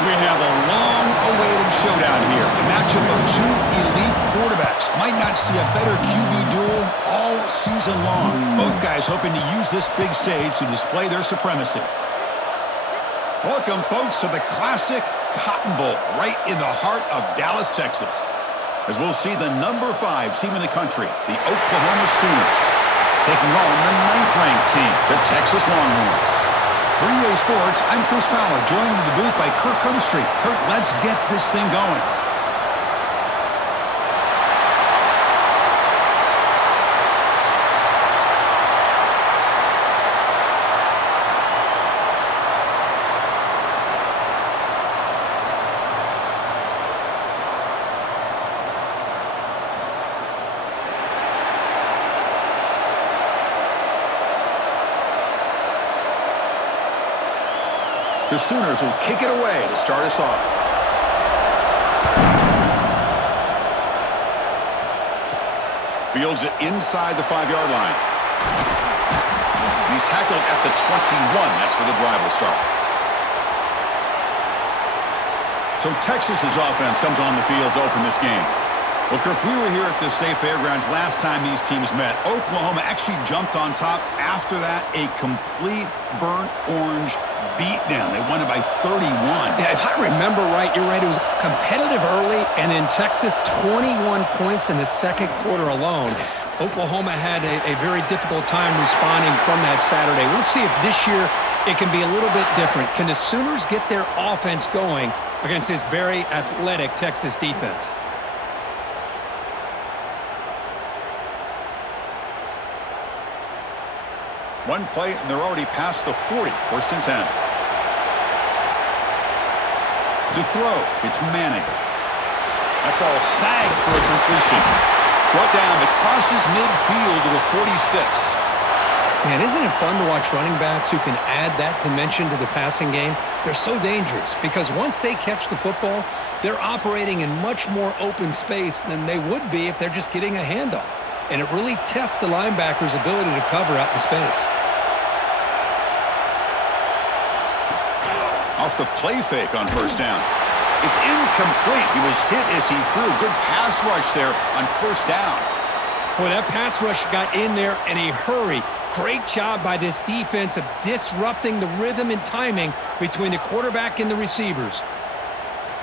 We have a long-awaited showdown here. A matchup of two elite quarterbacks. Might not see a better QB duel all season long. Both guys hoping to use this big stage to display their supremacy. Welcome, folks, to the classic Cotton Bowl right in the heart of Dallas, Texas. As we'll see the number 5 team in the country, the Oklahoma Sooners, taking on the 9th-ranked team, the Texas Longhorns. For EA Sports, I'm Chris Fowler, joined in the booth by Kirk Herbstreit. Kirk, let's get this thing going. The Sooners will kick it away to start us off. Fields it inside the 5-yard line. He's tackled at the 21. That's where the drive will start. So Texas's offense comes on the field to open this game. Well, Kirk, we were here at the State Fairgrounds last time these teams met. Oklahoma actually jumped on top. After that, a complete burnt orange beatdown. They won it by 31. Yeah, if I remember right, you're right. It was competitive early, and then Texas 21 points in the second quarter alone. Oklahoma had a very difficult time responding from that Saturday. Let's see if this year it can be a little bit different. Can the Sooners get their offense going against this very athletic Texas defense? One play, and they're already past the 40. First and 10. To throw, it's Manning. That ball snagged for a completion. Brought down, it crosses midfield to the 46. Man, isn't it fun to watch running backs who can add that dimension to the passing game? They're so dangerous because once they catch the football, they're operating in much more open space than they would be if they're just getting a handoff. And it really tests the linebacker's ability to cover out in space. Off the play fake on first down. It's incomplete. He was hit as he threw. Good pass rush there on first down. Boy, that pass rush got in there in a hurry. Great job by this defense of disrupting the rhythm and timing between the quarterback and the receivers.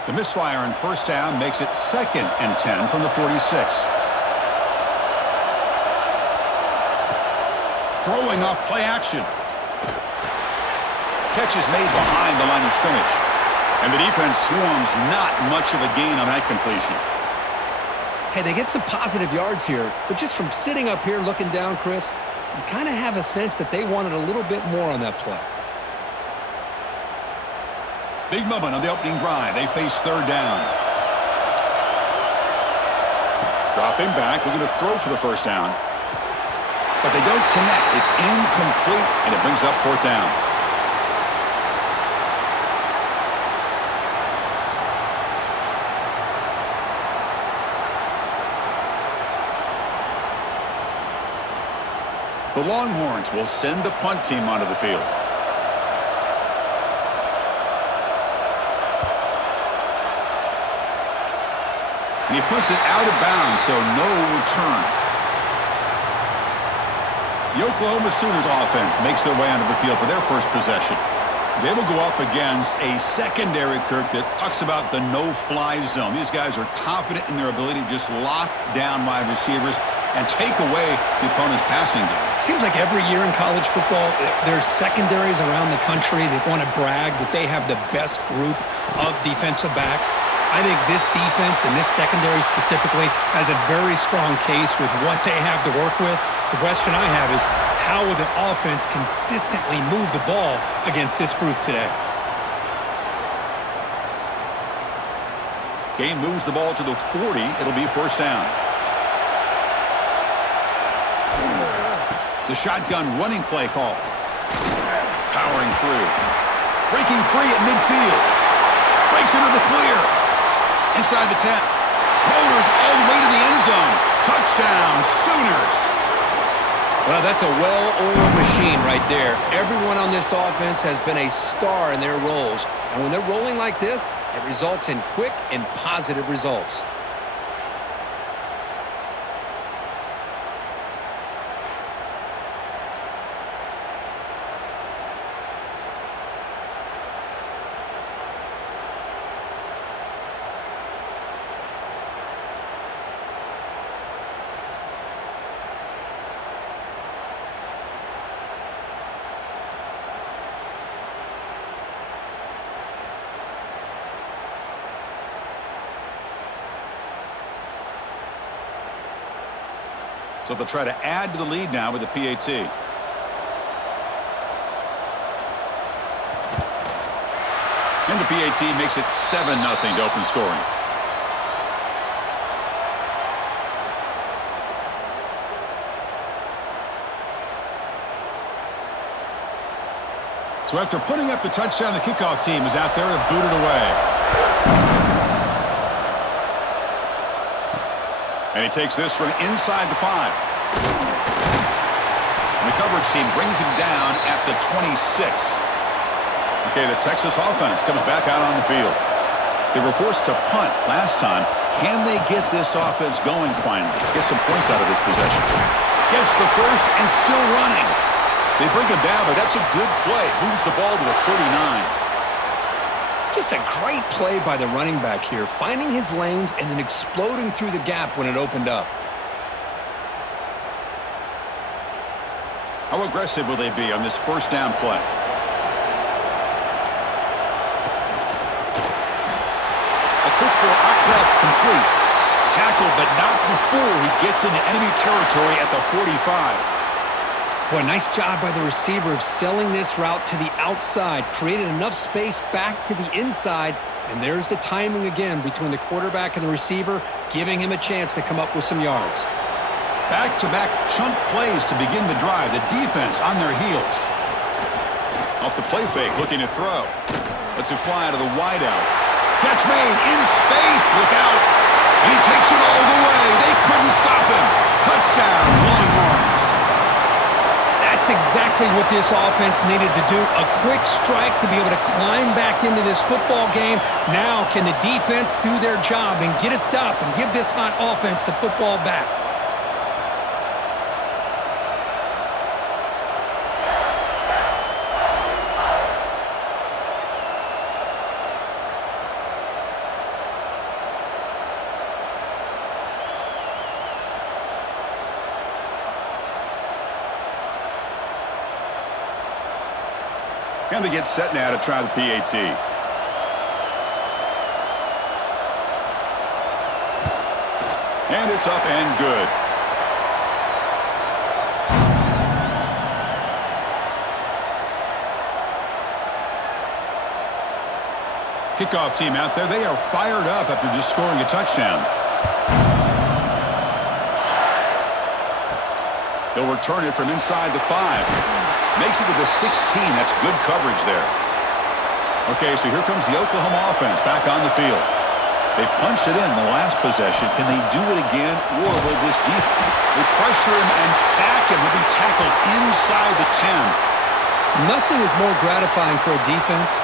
The misfire on first down makes it 2nd and 10 from the 46. Throwing off play action. Catch is made behind the line of scrimmage. And the defense swarms, not much of a gain on that completion. Hey, they get some positive yards here, but just from sitting up here looking down, Chris, you kind of have a sense that they wanted a little bit more on that play. Big moment on the opening drive. They face third down. Dropping back, looking to throw for the first down. But they don't connect. It's incomplete, and it brings up fourth down. The Longhorns will send the punt team onto the field. And he punts it out of bounds, so no return. The Oklahoma Sooners offense makes their way onto the field for their first possession. They will go up against a secondary, Kirk, that talks about the no-fly zone. These guys are confident in their ability to just lock down wide receivers and take away the opponent's passing game. Seems like every year in college football, there's secondaries around the country that want to brag that they have the best group of defensive backs. I think this defense and this secondary specifically has a very strong case with what they have to work with. The question I have is, how will the offense consistently move the ball against this group today? Game moves the ball to the 40. It'll be first down. The shotgun running play call. Powering through. Breaking free at midfield. Breaks into the clear. Inside the 10. Motors all the way to the end zone. Touchdown, Sooners. Well, that's a well-oiled machine right there. Everyone on this offense has been a star in their roles. And when they're rolling like this, it results in quick and positive results. So they'll try to add to the lead now with the PAT. And the PAT makes it 7-0 to open scoring. So after putting up the touchdown, the kickoff team is out there to boot it away. And he takes this from inside the 5. And the coverage team brings him down at the 26. Okay, the Texas offense comes back out on the field. They were forced to punt last time. Can they get this offense going finally? Get some points out of this possession. Gets the first and still running. They bring him down, but that's a good play. Moves the ball to the 39. Just a great play by the running back here, finding his lanes and then exploding through the gap when it opened up. How aggressive will they be on this first down play? A quick throw out left, complete. Tackled, but not before he gets into enemy territory at the 45. Boy, nice job by the receiver of selling this route to the outside, created enough space back to the inside, and there's the timing again between the quarterback and the receiver, giving him a chance to come up with some yards. Back-to-back chunk plays to begin the drive. The defense on their heels. Off the play fake, looking to throw. Lets it fly to the wideout. Catch made in space. Look out. He takes it all the way. They couldn't stop him. Touchdown, Longhorns. That's exactly what this offense needed to do. A quick strike to be able to climb back into this football game. Now can the defense do their job and get a stop and give this hot offense the football back? And they get set now to try the PAT. And it's up and good. Kickoff team out there. They are fired up after just scoring a touchdown. They'll return it from inside the 5. Makes it to the 16. That's good coverage there. Okay, so here comes the Oklahoma offense back on the field. They punched it in the last possession. Can they do it again, or will this defense? They pressure him and sack him. He'll be tackled inside the 10. Nothing is more gratifying for a defense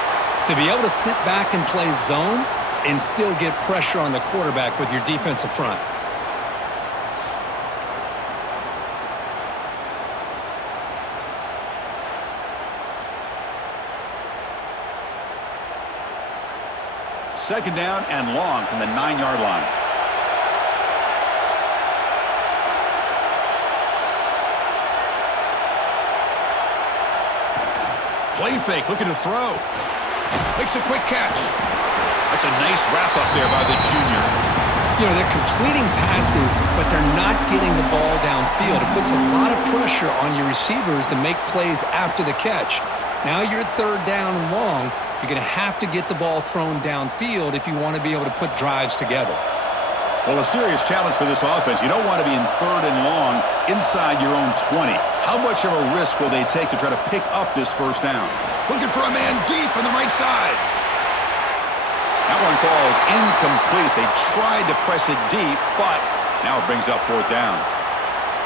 to be able to sit back and play zone and still get pressure on the quarterback with your defensive front. Second down and long from the 9-yard line. Play fake, looking to throw. Makes a quick catch. That's a nice wrap-up there by the junior. You know, they're completing passes, but they're not getting the ball downfield. It puts a lot of pressure on your receivers to make plays after the catch. Now you're third down and long. You're going to have to get the ball thrown downfield if you want to be able to put drives together. Well, a serious challenge for this offense. You don't want to be in third and long inside your own 20. How much of a risk will they take to try to pick up this first down? Looking for a man deep on the right side. That one falls incomplete. They tried to press it deep, but now it brings up fourth down.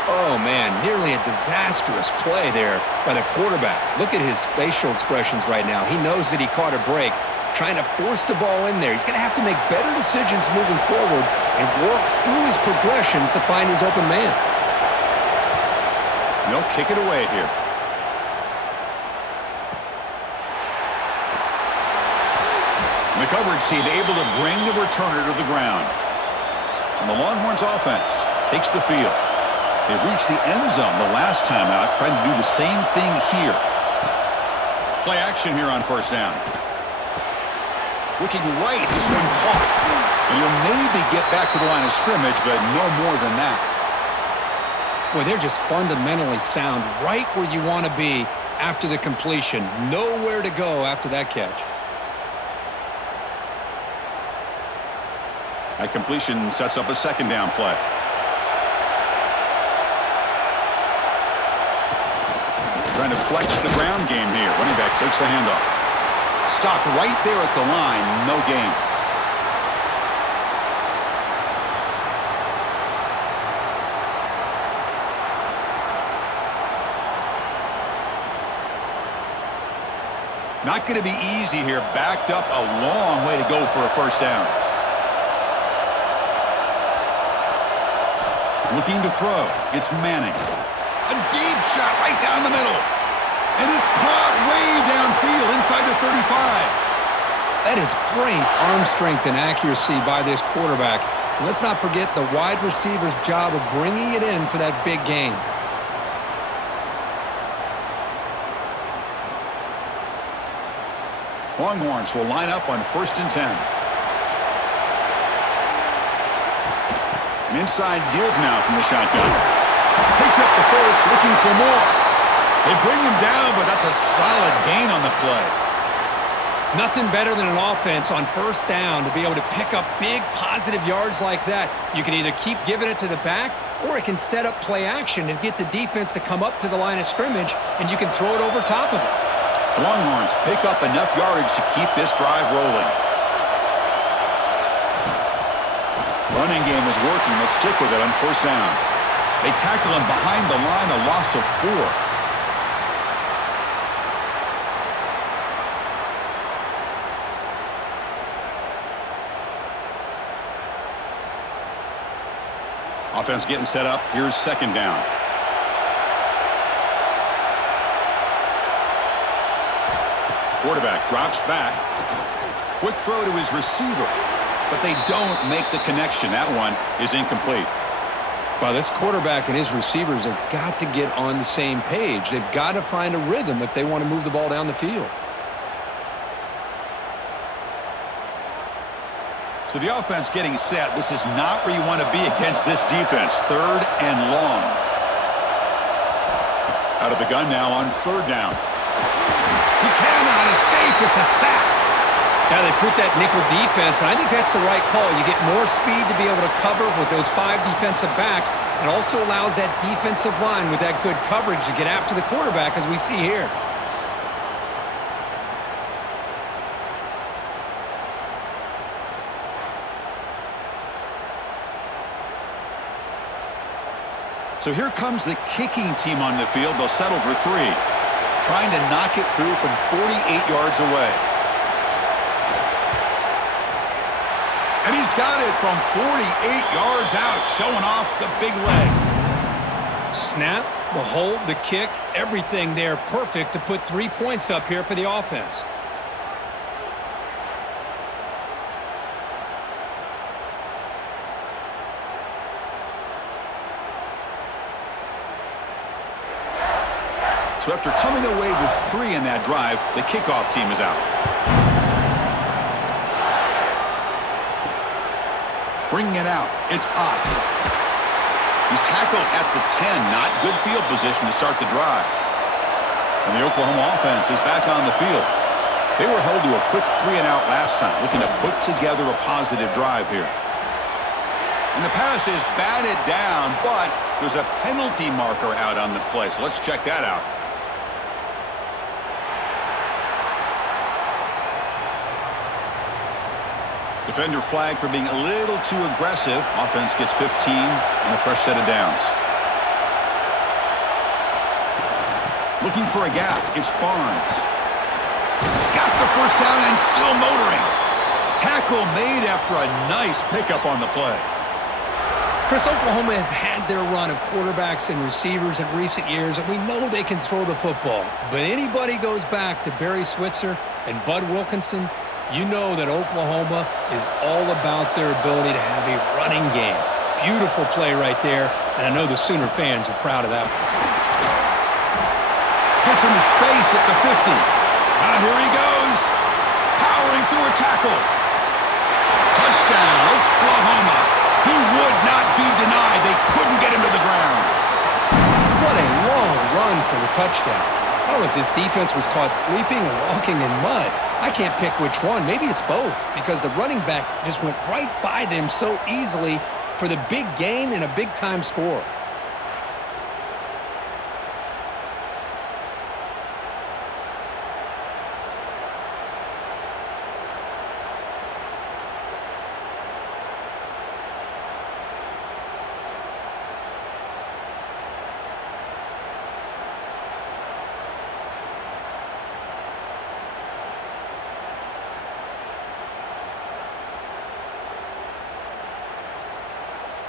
Oh, man, nearly a disastrous play there by the quarterback. Look at his facial expressions right now. He knows that he caught a break, trying to force the ball in there. He's going to have to make better decisions moving forward and work through his progressions to find his open man. They'll kick it away here. The coverage team able to bring the returner to the ground. And the Longhorns offense takes the field. They reached the end zone the last time out, trying to do the same thing here. Play action here on first down. Looking right, this one caught. And you'll maybe get back to the line of scrimmage, but no more than that. Boy, they're just fundamentally sound right where you want to be after the completion. Nowhere to go after that catch. That completion sets up a second down play. Trying to flex the ground game here. Running back takes the handoff. Stopped right there at the line. No gain. Not going to be easy here. Backed up a long way to go for a first down. Looking to throw. It's Manning. A deep shot right down the middle. And it's caught way downfield inside the 35. That is great arm strength and accuracy by this quarterback. And let's not forget the wide receiver's job of bringing it in for that big gain. Longhorns will line up on 1st and 10. An inside give now from the shotgun. Picks up the first, looking for more. They bring him down, but that's a solid gain on the play. Nothing better than an offense on first down to be able to pick up big positive yards like that. You can either keep giving it to the back, or it can set up play action and get the defense to come up to the line of scrimmage, and you can throw it over top of it. The Longhorns pick up enough yardage to keep this drive rolling. Running game is working. They'll stick with it on first down. They tackle him behind the line, a loss of 4. Offense getting set up. Here's second down. Quarterback drops back. Quick throw to his receiver. But they don't make the connection. That one is incomplete. Well, this quarterback and his receivers have got to get on the same page. They've got to find a rhythm if they want to move the ball down the field. So the offense getting set. This is not where you want to be against this defense. 3rd and long. Out of the gun now on 3rd down. He cannot escape. It's a sack. Now they put that nickel defense, and I think that's the right call. You get more speed to be able to cover with those 5 defensive backs, and also allows that defensive line with that good coverage to get after the quarterback, as we see here. So here comes the kicking team on the field. They'll settle for 3, trying to knock it through from 48 yards away. And he's got it from 48 yards out, showing off the big leg. Snap, the hold, the kick, everything there perfect to put 3 points up here for the offense. So after coming away with 3 in that drive, the kickoff team is out. Bringing it out, it's Ott. He's tackled at the 10. Not good field position to start the drive. And the Oklahoma offense is back on the field. They were held to a quick 3-and-out last time, looking to put together a positive drive here. And the pass is batted down, but there's a penalty marker out on the play. So let's check that out. Defender flag for being a little too aggressive. Offense gets 15 and a fresh set of downs. Looking for a gap. It's Barnes. Got the first down and still motoring. Tackle made after a nice pickup on the play. Chris, Oklahoma has had their run of quarterbacks and receivers in recent years, and we know they can throw the football. But anybody goes back to Barry Switzer and Bud Wilkinson, you know that Oklahoma is all about their ability to have a running game. Beautiful play right there, and I know the Sooner fans are proud of that one. Gets into space at the 50. Now here he goes. Powering through a tackle. Touchdown, Oklahoma. He would not be denied. They couldn't get him to the ground. What a long run for the touchdown. I don't know if this defense was caught sleeping or walking in mud. I can't pick which one. Maybe it's both, because the running back just went right by them so easily for the big gain and a big-time score.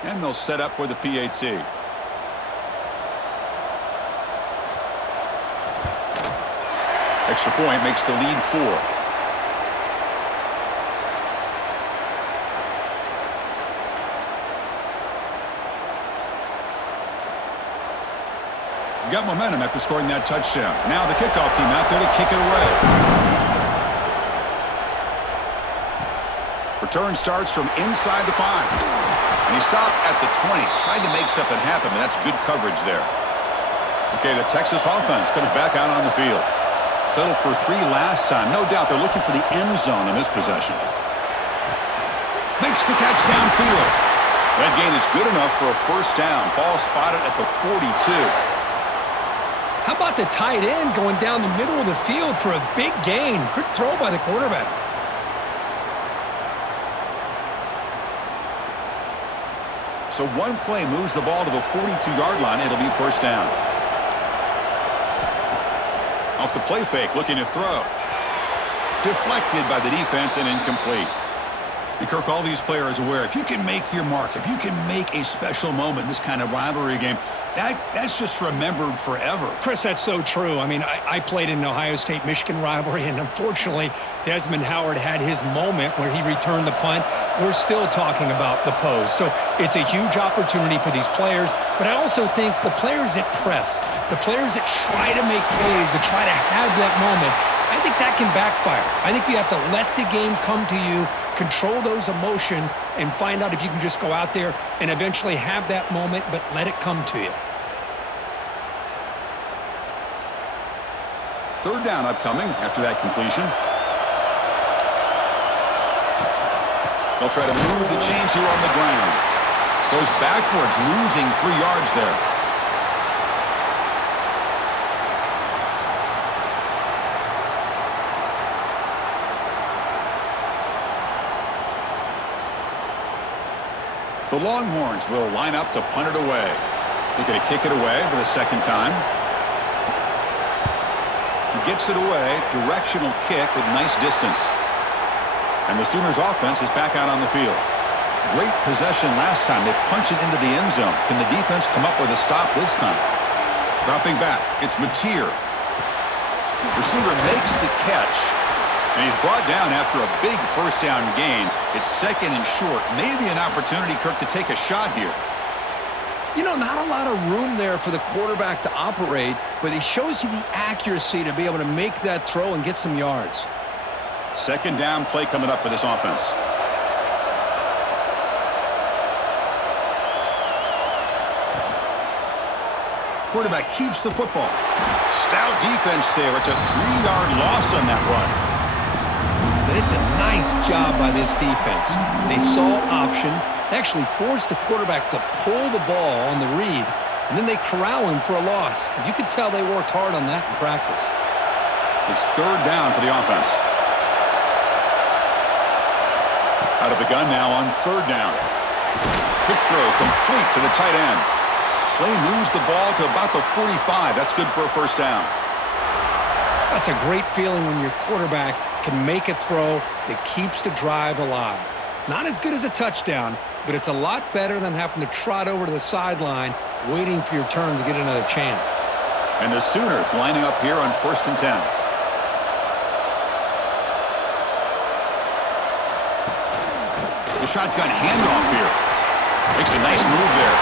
And they'll set up with a PAT. Extra point makes the lead 4. Got momentum after scoring that touchdown. Now the kickoff team out there to kick it away. Return starts from inside the 5. And he stopped at the 20. Tried to make something happen, but that's good coverage there. Okay, the Texas offense comes back out on the field. Settled for 3 last time. No doubt they're looking for the end zone in this possession. Makes the catch downfield. That gain is good enough for a first down. Ball spotted at the 42. How about the tight end going down the middle of the field for a big gain? Good throw by the quarterback. So one play moves the ball to the 42-yard line. It'll be first down. Off the play fake, looking to throw. Deflected by the defense and incomplete. And Kirk, all these players aware, if you can make your mark, if you can make a special moment in this kind of rivalry game, that's just remembered forever. Chris, that's so true. I mean, I played in an Ohio State-Michigan rivalry, and unfortunately, Desmond Howard had his moment where he returned the punt. We're still talking about the pose. So it's a huge opportunity for these players, but I also think the players that press, the players that try to make plays, that try to have that moment, I think that can backfire. I think you have to let the game come to you, control those emotions, and find out if you can just go out there and eventually have that moment, but let it come to you. Third down upcoming after that completion. They'll try to move the chains here on the ground. Goes backwards, losing 3 yards there. The Longhorns will line up to punt it away. They're going to kick it away for the second time. He gets it away. Directional kick with nice distance. And the Sooners offense is back out on the field. Great possession last time. They punch it into the end zone. Can the defense come up with a stop this time? Dropping back. It's Mateer. The receiver makes the catch. And he's brought down after a big first down gain. It's second and short. Maybe an opportunity, Kirk, to take a shot here. You know, not a lot of room there for the quarterback to operate, but he shows you the accuracy to be able to make that throw and get some yards. Second down play coming up for this offense. Quarterback keeps the football. Stout defense there. It's a 3-yard loss on that run. But it's a nice job by this defense. They saw option, actually forced the quarterback to pull the ball on the read, and then they corral him for a loss. You could tell they worked hard on that in practice. It's third down for the offense. Out of the gun now on third down. Quick throw complete to the tight end. Play moves the ball to about the 45. That's good for a first down. That's a great feeling when your quarterback can make a throw that keeps the drive alive. Not as good as a touchdown, but it's a lot better than having to trot over to the sideline waiting for your turn to get another chance. And the Sooners lining up here on 1st and 10. The shotgun handoff here. Makes a nice move there.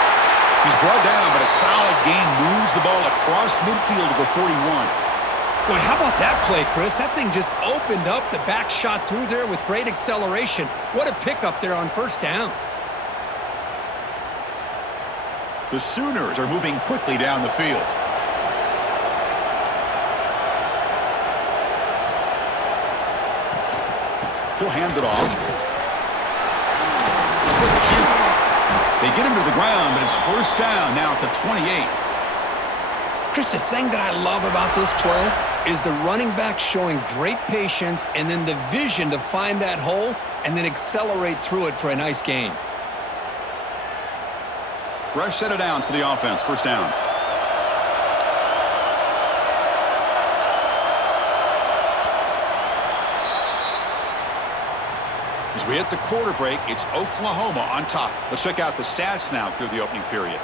He's brought down, but a solid gain moves the ball across midfield to the 41. Boy, how about that play, Chris? That thing just opened up. The back shot through there with great acceleration. What a pickup there on 1st down. The Sooners are moving quickly down the field. He'll hand it off. Quick juke. They get him to the ground, but it's 1st down now at the 28. Chris, the thing that I love about this play is the running back showing great patience and then the vision to find that hole and then accelerate through it for a nice gain. Fresh set of downs for the offense. 1st down. As we hit the quarter break, it's Oklahoma on top. Let's check out the stats now through the opening period.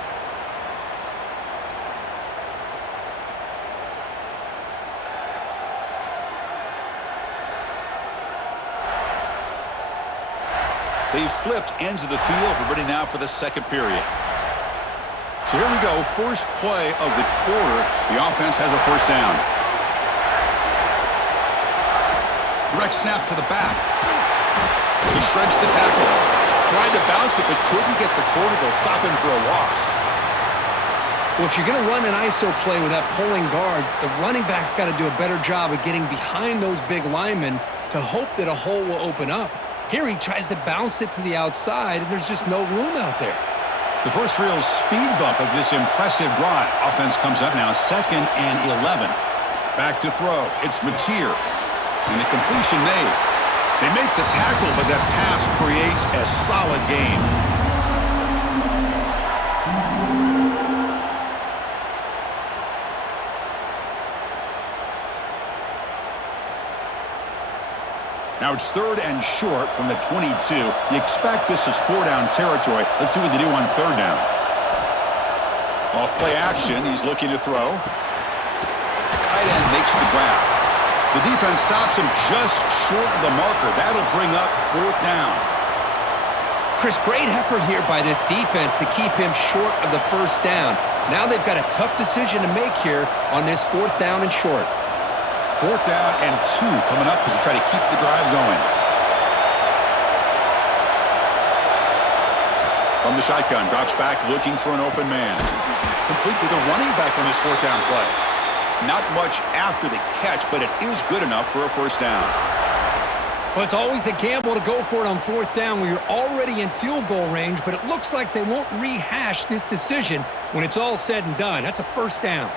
They've flipped ends of the field. We're ready now for the 2nd period. So here we go. First play of the quarter. The offense has a 1st down. Direct snap to the back. He shreds the tackle. Tried to bounce it, but couldn't get the quarter. They'll stop him for a loss. Well, if you're going to run an ISO play with that pulling guard, the running back's got to do a better job of getting behind those big linemen to hope that a hole will open up. Here he tries to bounce it to the outside, and there's just no room out there. The first real speed bump of this impressive drive. Offense comes up now 2nd and 11. Back to throw. It's Mateer. And the completion made. They make the tackle, but that pass creates a solid gain. Now it's 3rd and short from the 22. You expect this is 4-down territory. Let's see what they do on 3rd down. Off play action. He's looking to throw. Tight end makes the grab. The defense stops him just short of the marker. That'll bring up 4th down. Chris, great effort here by this defense to keep him short of the 1st down. Now they've got a tough decision to make here on this 4th down and short. 4th down and 2 coming up as they try to keep the drive going. From the shotgun, drops back looking for an open man. Complete with a running back on this 4th down play. Not much after the catch, but it is good enough for a 1st down. Well, it's always a gamble to go for it on 4th down when you're already in field goal range, but it looks like they won't rehash this decision when it's all said and done. That's a 1st down.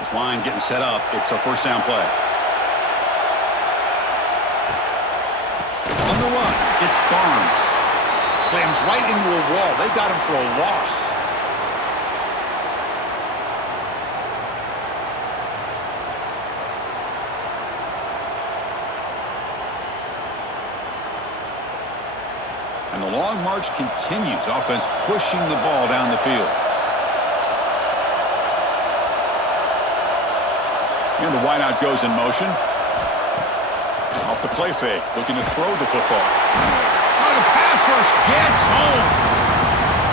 This line getting set up. It's a 1st down play. On the run, it's Barnes. Slams right into a wall. They got him for a loss. And the long march continues. Offense pushing the ball down the field. And the wideout goes in motion. Off the play fake, looking to throw the football. Oh, the pass rush gets home.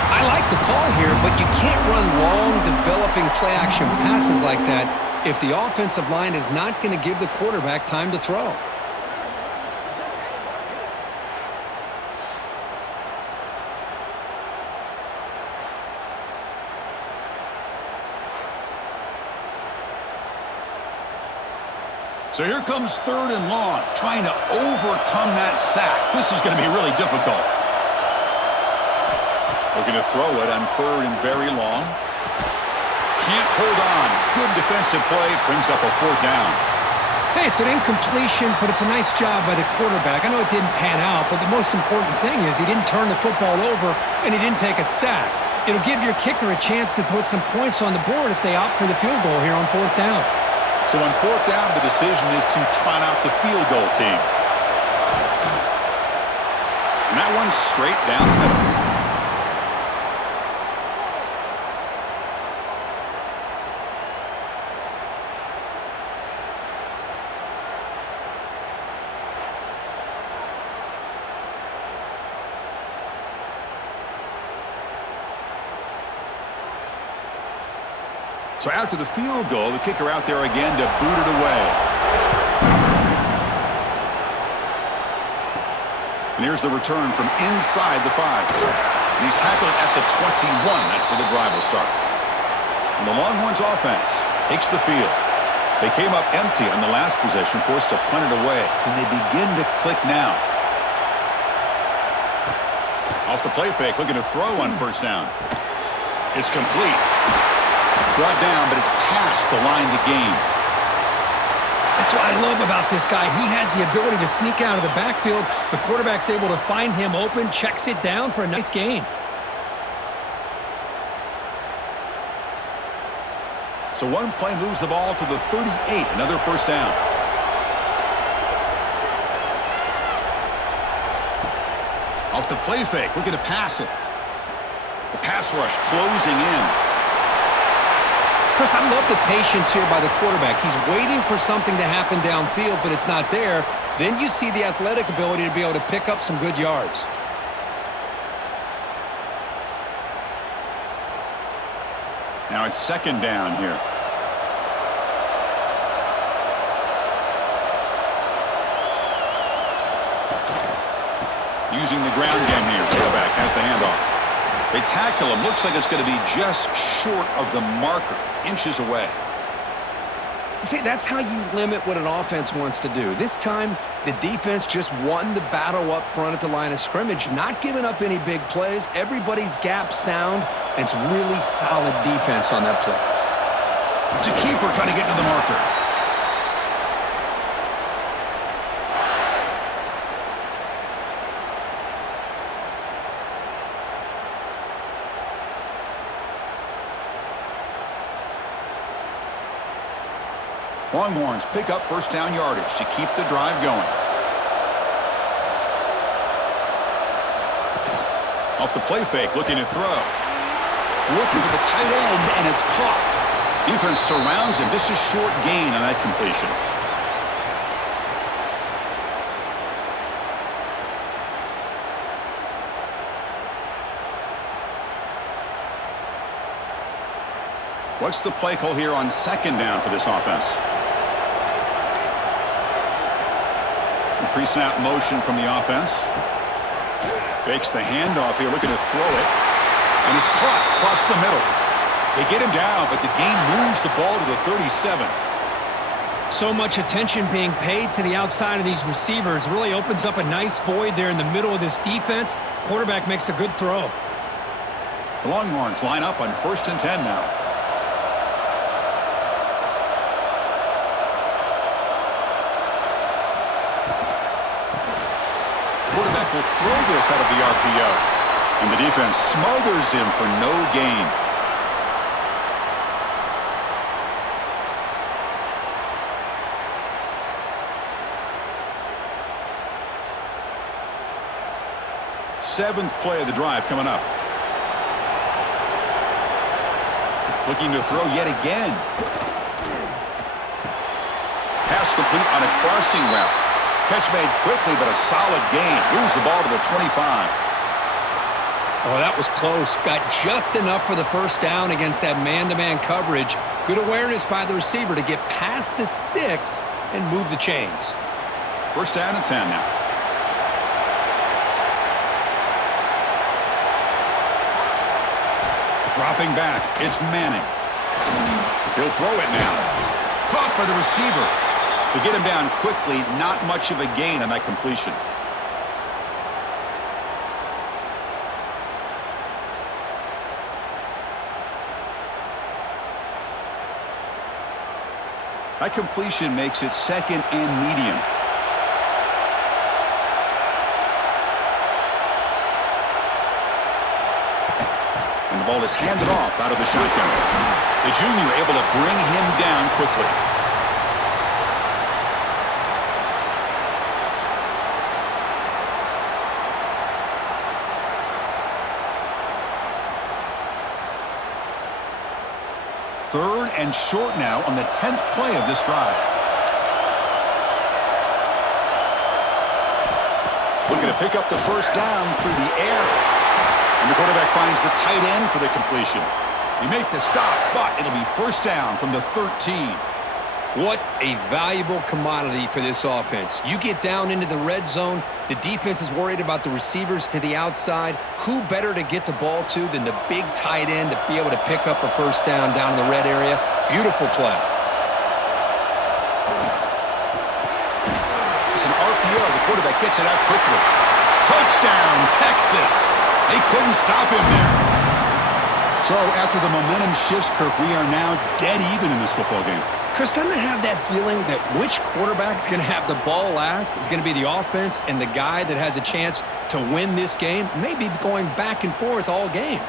I like the call here, but you can't run long, developing play-action passes like that if the offensive line is not going to give the quarterback time to throw. So here comes 3rd and long, trying to overcome that sack. This is going to be really difficult. Looking to throw it on 3rd and very long. Can't hold on. Good defensive play. Brings up a 4th down. Hey, it's an incompletion, but it's a nice job by the quarterback. I know it didn't pan out, but the most important thing is he didn't turn the football over and he didn't take a sack. It'll give your kicker a chance to put some points on the board if they opt for the field goal here on 4th down. So on fourth down, the decision is to trot out the field goal team. And that one's straight down the middle. So after the field goal, the kicker out there again to boot it away. And here's the return from inside the 5. And he's tackled at the 21. That's where the drive will start. And the Longhorns offense takes the field. They came up empty on the last possession, forced to punt it away. Can they begin to click now? Off the play fake, looking to throw on first down. It's complete. Brought down, but it's past the line to gain. That's what I love about this guy. He has the ability to sneak out of the backfield. The quarterback's able to find him open, checks it down for a nice gain. So one play moves the ball to the 38, another first down. Off the play fake, looking to pass it. The pass rush closing in. Chris, I love the patience here by the quarterback. He's waiting for something to happen downfield, but it's not there. Then you see the athletic ability to be able to pick up some good yards. Now it's second down here. Using the ground game here. Tailback has the handoff. They tackle him. Looks like it's going to be just short of the marker. Inches away. See, that's how you limit what an offense wants to do. This time, the defense just won the battle up front at the line of scrimmage, not giving up any big plays. Everybody's gap sound, and it's really solid defense on that play. It's a keeper trying to get to the marker. Longhorns pick up first down yardage to keep the drive going. Off the play fake, looking to throw. Looking for the tight end, and it's caught. Defense surrounds him. Just a short gain on that completion. What's the play call here on second down for this offense? Pre-snap motion from the offense. Fakes the handoff here, looking to throw it. And it's caught across the middle. They get him down, but the gain moves the ball to the 37. So much attention being paid to the outside of these receivers. Really opens up a nice void there in the middle of this defense. Quarterback makes a good throw. The Longhorns line up on 1st and 10 now. Quarterback will throw this out of the RPO. And the defense smothers him for no gain. Seventh play of the drive coming up. Looking to throw yet again. Pass complete on a crossing route. Catch made quickly, but a solid gain. Moves the ball to the 25. Oh, that was close. Got just enough for the first down against that man-to-man coverage. Good awareness by the receiver to get past the sticks and move the chains. First down and 10 now. Dropping back, it's Manning. He'll throw it now. Caught by the receiver. To get him down quickly, not much of a gain on that completion. That completion makes it second and medium. And the ball is handed off out of the shotgun. The junior able to bring him down quickly. 3rd and short now on the 10th play of this drive. Looking to pick up the first down through the air. And the quarterback finds the tight end for the completion. He made the stop, but it'll be first down from the 13. What a valuable commodity for this offense. You get down into the red zone, the defense is worried about the receivers to the outside. Who better to get the ball to than the big tight end to be able to pick up a first down in the red area? Beautiful play. It's an RPO. The quarterback gets it out quickly. Touchdown, Texas. They couldn't stop him there. So after the momentum shifts, Kirk, we are now dead even in this football game. Chris, doesn't it have that feeling that which quarterback's going to have the ball last is going to be the offense, and the guy that has a chance to win this game may be going back and forth all game?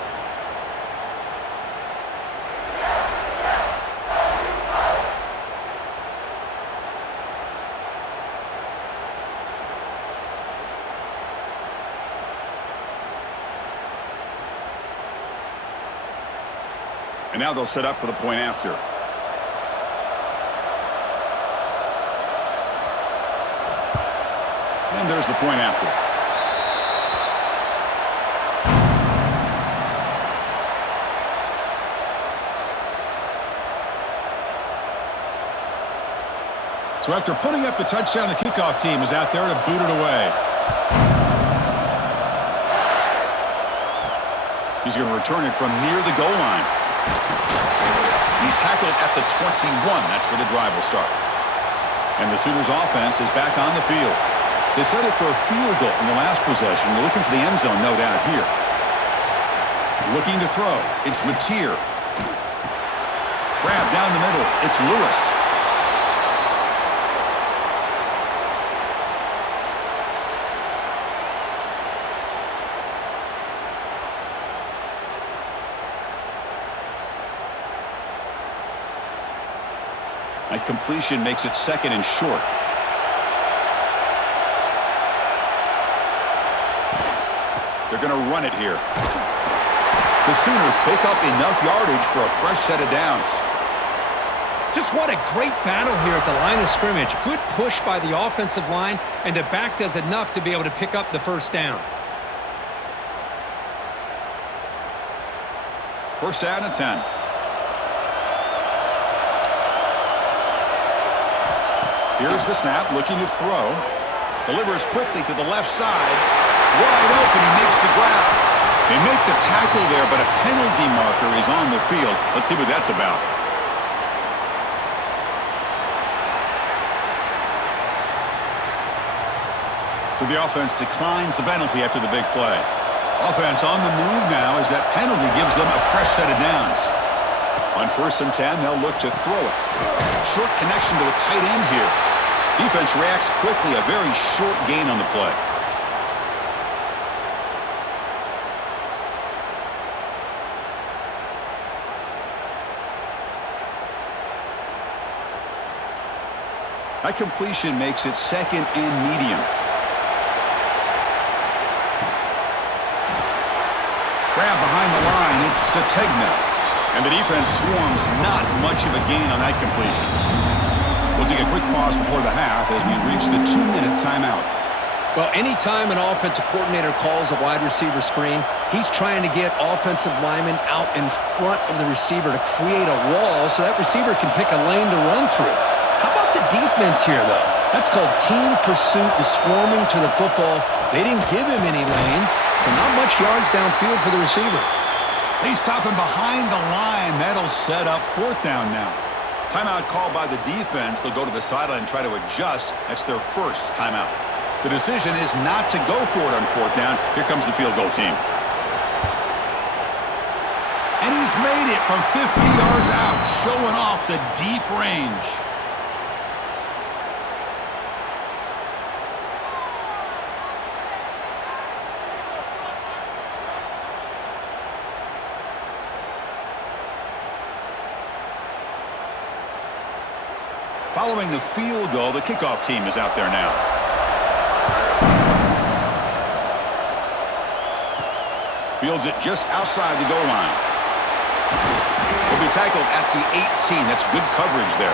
And now they'll set up for the point after. And there's the point after. So after putting up the touchdown, the kickoff team is out there to boot it away. He's going to return it from near the goal line. He's tackled at the 21. That's where the drive will start. And the Sooners offense is back on the field. They settled for a field goal in the last possession. They're looking for the end zone, no doubt, here. Looking to throw. It's Mateer. Grab down the middle. It's Lewis. That completion makes it 2nd and short. They're going to run it here. The Sooners pick up enough yardage for a fresh set of downs. Just what a great battle here at the line of scrimmage. Good push by the offensive line, and the back does enough to be able to pick up the first down. First down at 10. Here's the snap, looking to throw. Delivers quickly to the left side. Wide open, he makes the grab. They make the tackle there, but a penalty marker is on the field. Let's see what that's about. So the offense declines the penalty after the big play. Offense on the move now as that penalty gives them a fresh set of downs. On 1st and 10, they'll look to throw it. Short connection to the tight end here. Defense reacts quickly, a very short gain on the play. That completion makes it 2nd and medium. Grab behind the line, it's Sategna. And the defense swarms, not much of a gain on that completion. We'll take a quick pause before the half as we reach the 2-minute timeout. Well, anytime an offensive coordinator calls a wide receiver screen, he's trying to get offensive linemen out in front of the receiver to create a wall so that receiver can pick a lane to run through. How about the defense here, though? That's called team pursuit and swarming to the football. They didn't give him any lanes, so not much yards downfield for the receiver. They stop him behind the line. That'll set up 4th down now. Timeout called by the defense. They'll go to the sideline and try to adjust. That's their first timeout. The decision is not to go for it on 4th down. Here comes the field goal team. And he's made it from 50 yards out, showing off the deep range. Following the field goal, the kickoff team is out there now. Fields it just outside the goal line. He'll be Tackled at the 18. That's good coverage there.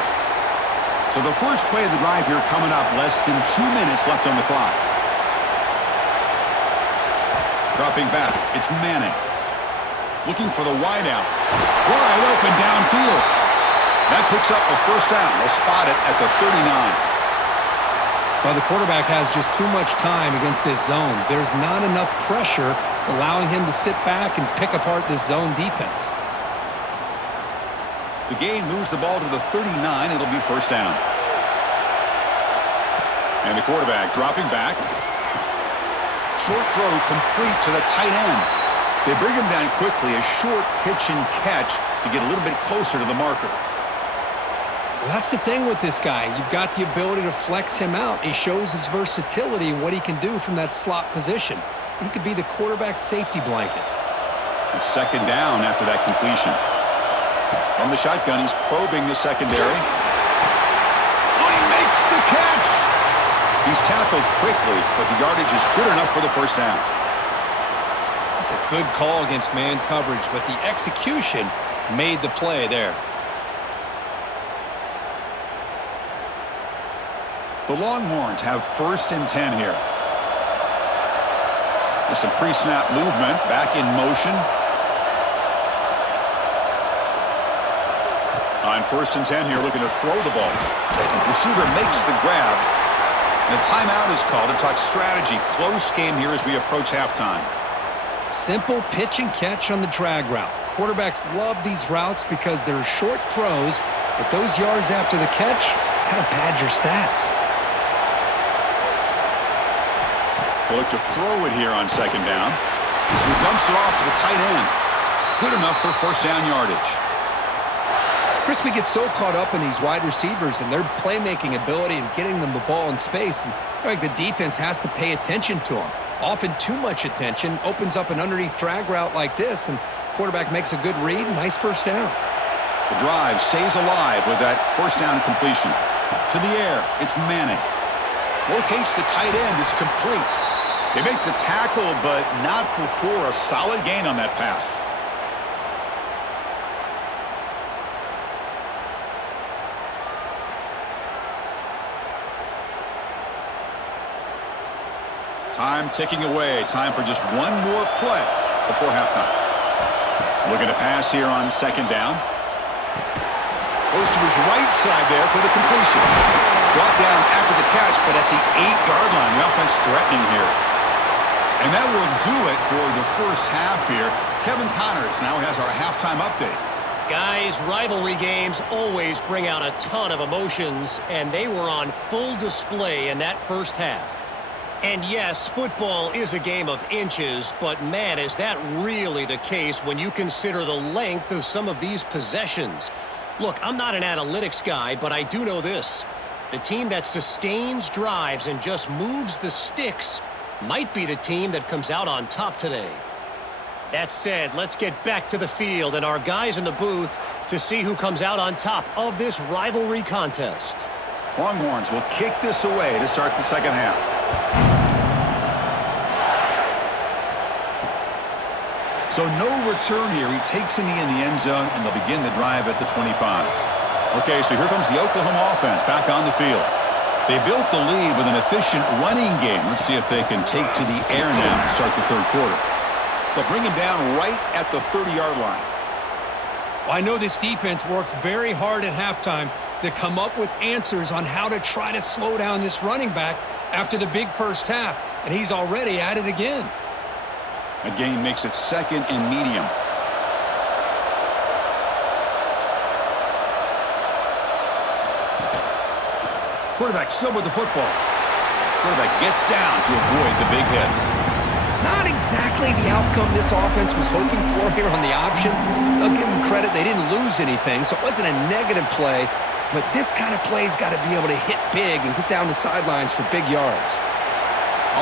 So the first play of the drive here coming up. Less than 2 minutes left on the clock. Dropping back. It's Madden. Looking for the wideout. Wide open downfield. That picks up a first down. They'll spot it at the 39. Well, the quarterback has just too much time against this zone. There's not enough pressure. It's allowing him to sit back and pick apart this zone defense. The gain moves the ball to the 39. It'll be first down. And the quarterback dropping back. Short throw complete to the tight end. They bring him down quickly. A short pitch and catch to get a little bit closer to the marker. Well, that's the thing with this guy. You've got the ability to flex him out. He shows his versatility and what he can do from that slot position. He could be the quarterback safety blanket. It's second down after that completion. From the shotgun, he's probing the secondary. Oh, he makes the catch! He's tackled quickly, but the yardage is good enough for the first down. That's a good call against man coverage, but the execution made the play there. The Longhorns have first and 10 here. There's some pre-snap movement, back in motion. On first and 10 here, looking to throw the ball. Receiver makes the grab. And a timeout is called to talk strategy. Close game here as we approach halftime. Simple pitch and catch on the drag route. Quarterbacks love these routes because they're short throws, but those yards after the catch kind of pad your stats. They look to throw it here on second down. He dumps it off to the tight end. Good enough for first down yardage. Chris, we get so caught up in these wide receivers and their playmaking ability and getting them the ball in space. And like the defense has to pay attention to them. Often too much attention opens up an underneath drag route like this, and quarterback makes a good read. Nice first down. The drive stays alive with that first down completion. To the air, it's Manning. Locates the tight end. It's complete. They make the tackle, but not before a solid gain on that pass. Time ticking away. Time for just one more play before halftime. Looking to pass here on second down. Goes to his right side there for the completion. Brought down after the catch, but at the 8-yard line. The offense threatening here. And that will do it for the first half here. Kevin Connors now has our halftime update. Guys, rivalry games always bring out a ton of emotions, and they were on full display in that first half. And yes, football is a game of inches, but man, is that really the case when you consider the length of some of these possessions. Look, I'm not an analytics guy, but I do know this. The team that sustains drives and just moves the sticks might be the team that comes out on top today. That said, let's get back to the field and our guys in the booth to see who comes out on top of this rivalry contest. Longhorns will kick this away to start the second half. So no return here. He takes a knee in the end zone, and they'll begin the drive at the 25. Okay, so here comes the Oklahoma offense back on the field. They built the lead with an efficient running game. Let's see if they can take to the air now to start the third quarter. They'll bring him down right at the 30-yard line. Well, I know this defense worked very hard at halftime to come up with answers on how to try to slow down this running back after the big first half, and he's already at it again. That gain makes it second and medium. Quarterback still with the football. Quarterback gets down to avoid the big hit. Not exactly the outcome this offense was hoping for here on the option. I'll give them credit, they didn't lose anything, so it wasn't a negative play, but this kind of play's got to be able to hit big and get down the sidelines for big yards.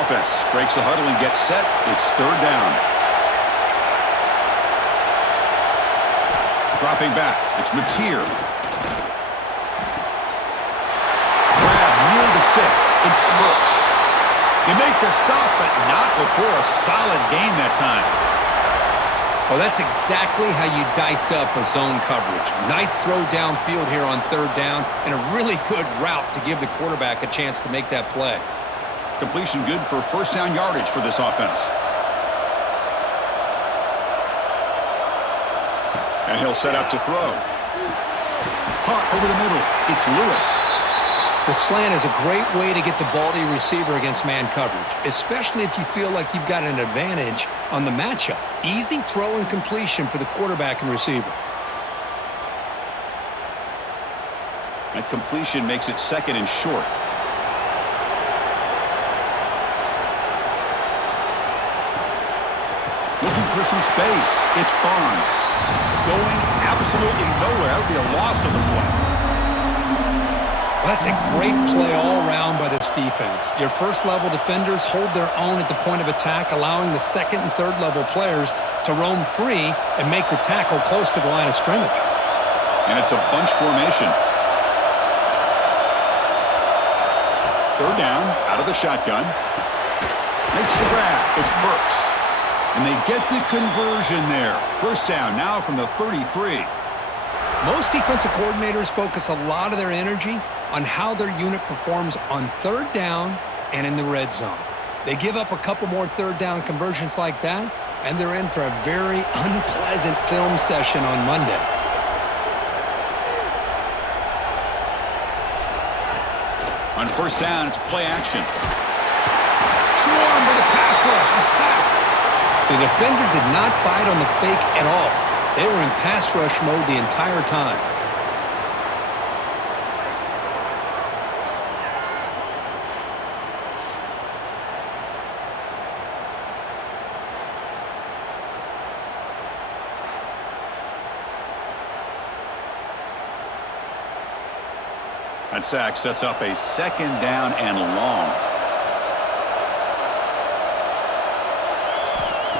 Offense breaks the huddle and gets set. It's third down. Dropping back, it's Mateer. The sticks in spurts. They make the stop, but not before a solid gain that time. Well, that's exactly how you dice up a zone coverage. Nice throw downfield here on third down, and a really good route to give the quarterback a chance to make that play. Completion good for first down yardage for this offense. And he'll set up to throw. Hot over the middle. It's Lewis. The slant is a great way to get the ball to your receiver against man coverage, especially if you feel like you've got an advantage on the matchup. Easy throw and completion for the quarterback and receiver. That completion makes it second and short. Looking for some space. It's Barnes. Going absolutely nowhere. That would be a loss of the play. That's a great play all around by this defense. Your first-level defenders hold their own at the point of attack, allowing the second and third-level players to roam free and make the tackle close to the line of scrimmage. And it's a bunch formation. Third down, out of the shotgun. Makes the grab. It's Burks. And they get the conversion there. First down now from the 33. Most defensive coordinators focus a lot of their energy on how their unit performs on third down and in the red zone. They give up a couple more third down conversions like that, and they're in for a very unpleasant film session on Monday. On first down, it's play action. Swarm with a pass rush. A sack. The defender did not bite on the fake at all. They were in pass rush mode the entire time. That sack sets up a second down and long.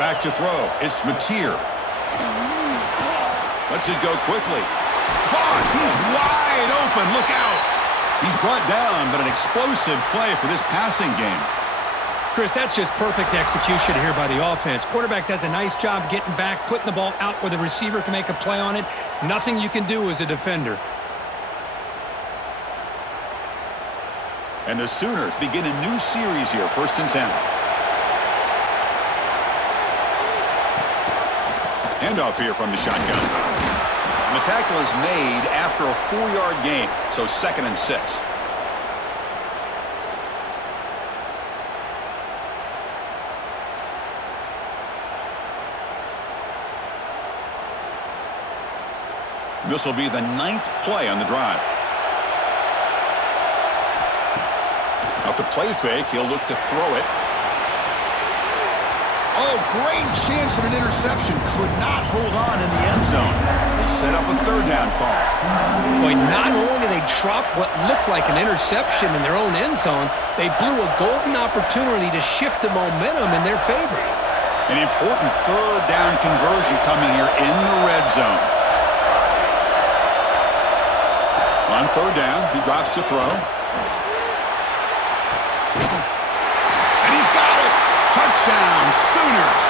Back to throw. It's Mateer. Lets it go quickly. Caught. He's wide open. Look out. He's brought down, but an explosive play for this passing game. Chris, that's just perfect execution here by the offense. Quarterback does a nice job getting back, putting the ball out where the receiver can make a play on it. Nothing you can do as a defender. And the Sooners begin a new series here, 1st and 10. Handoff here from the shotgun. And the tackle is made after a 4-yard gain, so 2nd and 6. This will be the 9th play on the drive. Off the play fake, he'll look to throw it. Oh, great chance at an interception. Could not hold on in the end zone. We'll set up a third down call. Boy, not only did they drop what looked like an interception in their own end zone, they blew a golden opportunity to shift the momentum in their favor. An important third down conversion coming here in the red zone. On third down, he drops to throw. And he's got it. Touchdown, Sooners.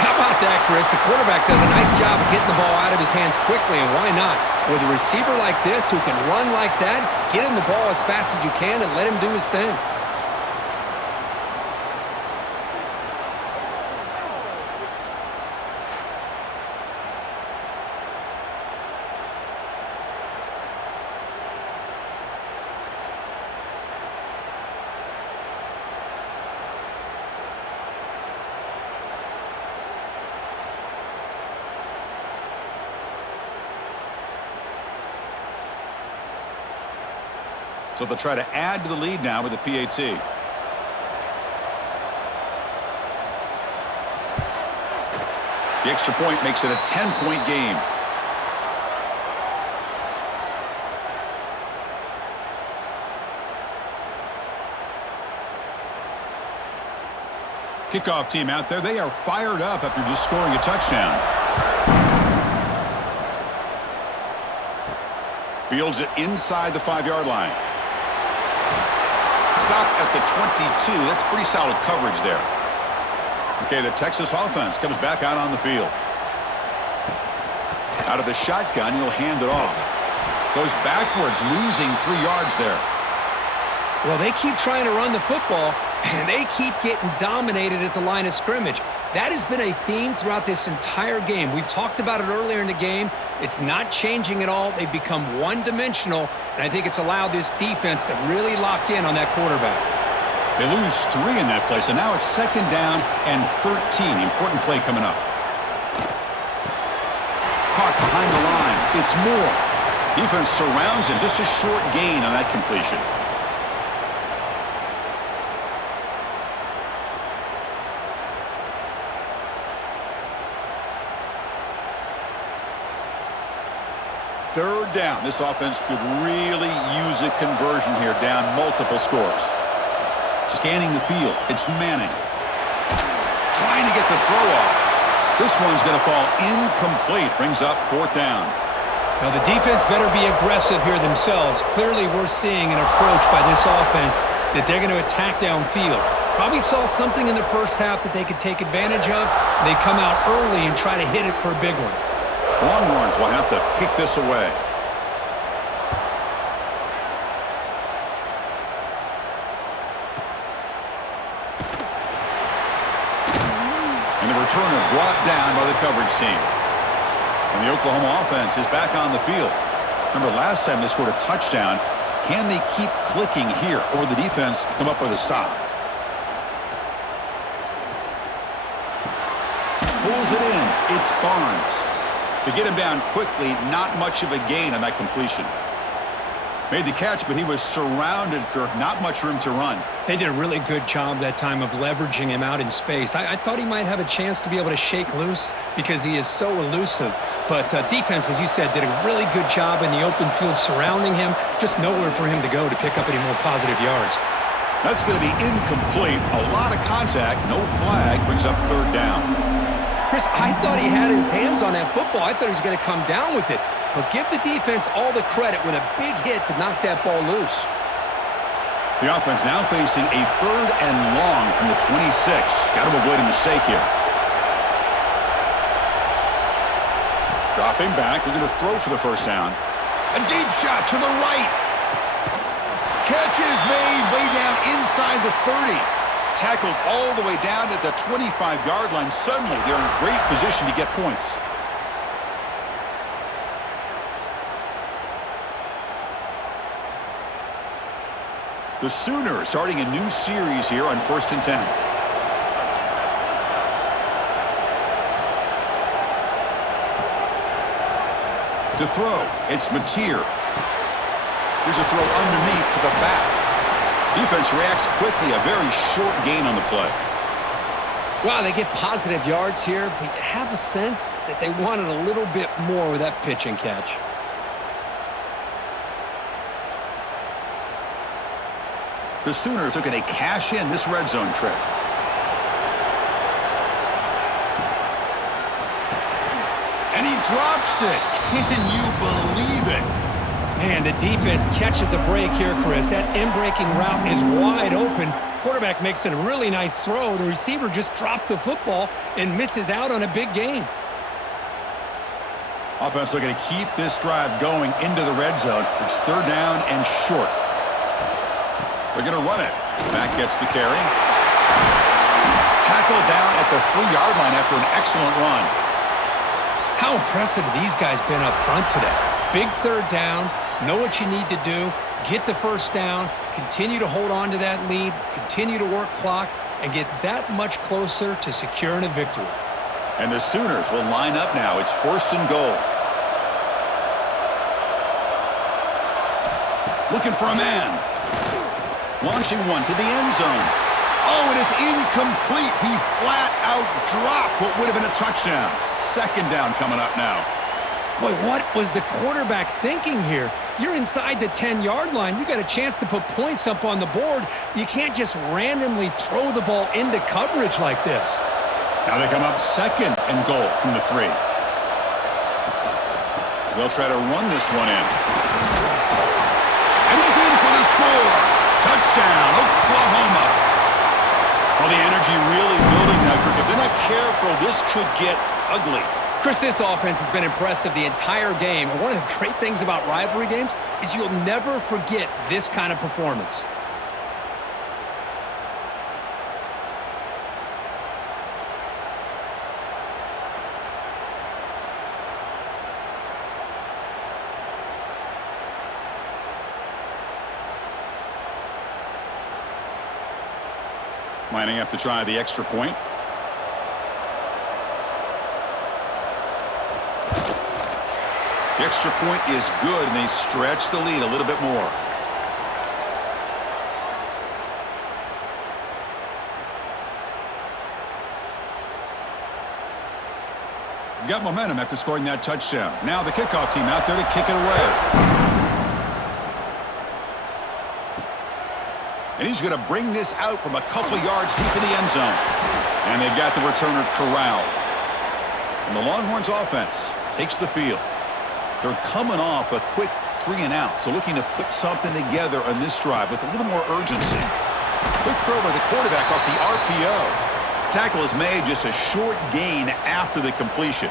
How about that, Chris? The quarterback does a nice job of getting the ball out of his hands quickly, and why not? With a receiver like this who can run like that, get him the ball as fast as you can and let him do his thing. So they'll try to add to the lead now with the PAT. The extra point makes it a 10-point game. Kickoff team out there. They are fired up after just scoring a touchdown. Fields it inside the 5-yard line. Stop at the 22. That's pretty solid coverage there. Okay, the Texas offense comes back out on the field. Out of the shotgun, he'll hand it off. Goes backwards, losing 3 yards there. Well, they keep trying to run the football, and they keep getting dominated at the line of scrimmage. That has been a theme throughout this entire game. We've talked about it earlier in the game. It's not changing at all. They've become one-dimensional, and I think it's allowed this defense to really lock in on that quarterback. They lose 3 in that play, so now it's 2nd down and 13. Important play coming up. Caught behind the line. It's Moore. Defense surrounds him. Just a short gain on that completion. Third down. This offense could really use a conversion here, down multiple scores. Scanning the field. It's Manning. Trying to get the throw off. This one's going to fall incomplete. Brings up 4th down. Now, the defense better be aggressive here themselves. Clearly, we're seeing an approach by this offense that they're going to attack downfield. Probably saw something in the first half that they could take advantage of. They come out early and try to hit it for a big one. Longhorns will have to kick this away. And the returner brought down by the coverage team. And the Oklahoma offense is back on the field. Remember, last time they scored a touchdown. Can they keep clicking here, or the defense come up with a stop? Pulls it in. It's Barnes. To get him down quickly, not much of a gain on that completion. Made the catch, but he was surrounded, Kirk. Not much room to run. They did a really good job that time of leveraging him out in space. I thought he might have a chance to be able to shake loose because he is so elusive. But defense, as you said, did a really good job in the open field surrounding him. Just nowhere for him to go to pick up any more positive yards. That's going to be incomplete. A lot of contact. No flag. Brings up 3rd down. Chris, I thought he had his hands on that football. I thought he was going to come down with it. But give the defense all the credit with a big hit to knock that ball loose. The offense now facing a 3rd and long from the 26. Got to avoid a mistake here. Dropping back. They're going to throw for the 1st down. A deep shot to the right. Catch is made way down inside the 30. Tackled all the way down to the 25-yard line. Suddenly, they're in great position to get points. The Sooners starting a new series here on 1st and 10. To throw, it's Mateer. Here's a throw underneath to the back. Defense reacts quickly. A very short gain on the play. Wow, they get positive yards here, but you have a sense that they wanted a little bit more with that pitch and catch. The Sooners are going to cash in this red zone trip. And he drops it. Can you believe it? Man, the defense catches a break here, Chris. That in-breaking route is wide open. Quarterback makes it a really nice throw. The receiver just dropped the football and misses out on a big gain. Offense looking to keep this drive going into the red zone. It's 3rd down and short. They're going to run it. Back gets the carry. Tackled down at the 3-yard line after an excellent run. How impressive have these guys been up front today? Big 3rd down. Know what you need to do. Get the 1st down. Continue to hold on to that lead. Continue to work clock and get that much closer to securing a victory. And the Sooners will line up now. It's 1st and goal. Looking for a man. Launching one to the end zone. Oh, and it's incomplete. He flat out dropped what would have been a touchdown. 2nd down coming up now. Boy, what was the quarterback thinking here? You're inside the 10-yard line. You got a chance to put points up on the board. You can't just randomly throw the ball into coverage like this. Now they come up 2nd and goal from the 3. They'll try to run this one in. And he's in for the score. Touchdown, Oklahoma. Well, the energy really building now, Kirk. If they throw. This could get ugly. Chris, this offense has been impressive the entire game. And one of the great things about rivalry games is you'll never forget this kind of performance. Lining up to try the extra point. The extra point is good, and they stretch the lead a little bit more. Got momentum after scoring that touchdown. Now the kickoff team out there to kick it away. And he's going to bring this out from a couple yards deep in the end zone. And they've got the returner corralled. And the Longhorns offense takes the field. They're coming off a quick 3-and-out, so looking to put something together on this drive with a little more urgency. Quick throw by the quarterback off the RPO. Tackle is made, just a short gain after the completion.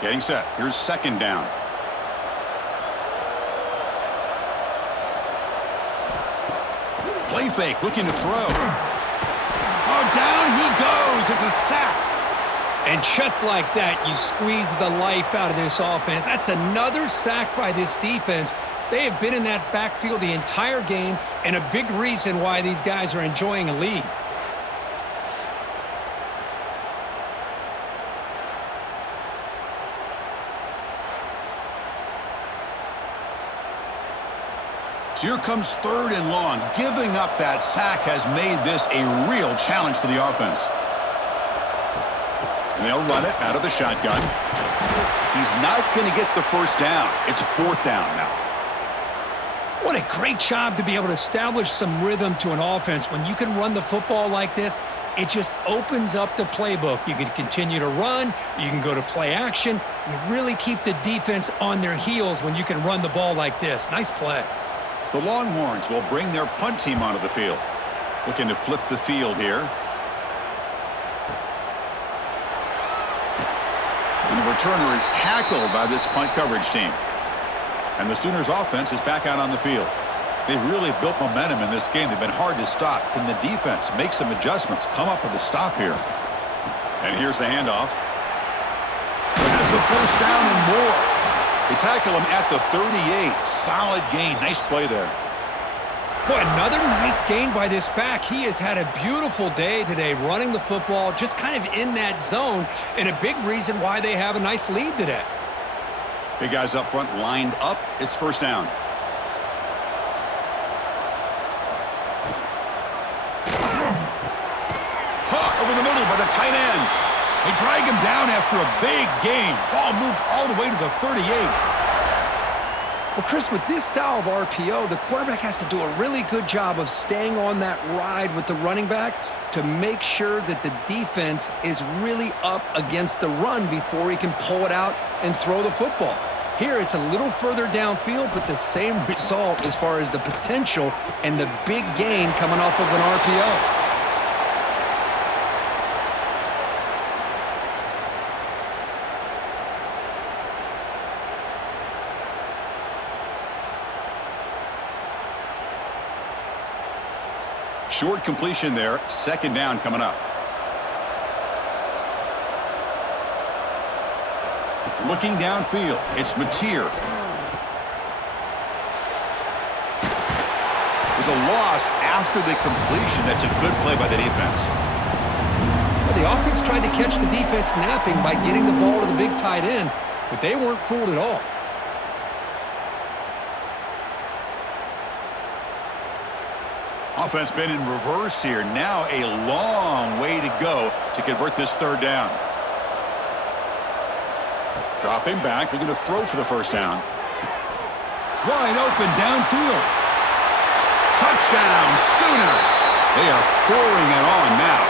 Getting set. Here's second down. Play fake, looking to throw. Oh, down he goes. It's a sack. And just like that, you squeeze the life out of this offense. That's another sack by this defense. They have been in that backfield the entire game, and a big reason why these guys are enjoying a lead. So here comes third and long. Giving up that sack has made this a real challenge for the offense. And they'll run it out of the shotgun. He's not going to get the first down. It's fourth down now. What a great job to be able to establish some rhythm to an offense. When you can run the football like this, it just opens up the playbook. You can continue to run. You can go to play action. You really keep the defense on their heels when you can run the ball like this. Nice play. The Longhorns will bring their punt team onto the field. Looking to flip the field here. And the returner is tackled by this punt coverage team. And the Sooners offense is back out on the field. They've really built momentum in this game. They've been hard to stop. Can the defense make some adjustments, come up with a stop here? And here's the handoff. Has the first down and more. They tackle him at the 38. Solid gain. Nice play there. Boy, another nice gain by this back. He has had a beautiful day today running the football, just kind of in that zone, and a big reason why they have a nice lead today. Big guys up front lined up. It's first down. Caught over the middle by the tight end. They drag him down after a big gain. Ball moved all the way to the 38. Well, Chris, with this style of RPO, the quarterback has to do a really good job of staying on that ride with the running back to make sure that the defense is really up against the run before he can pull it out and throw the football. Here, it's a little further downfield, but the same result as far as the potential and the big gain coming off of an RPO. Short completion there. Second down coming up. Looking downfield. It's Mateer. There's a loss after the completion. That's a good play by the defense. Well, the offense tried to catch the defense napping by getting the ball to the big tight end, but they weren't fooled at all. Offense been in reverse here. Now a long way to go to convert this third down. Dropping back, looking to throw for the first down. Wide open downfield. Touchdown, Sooners. They are pouring it on now.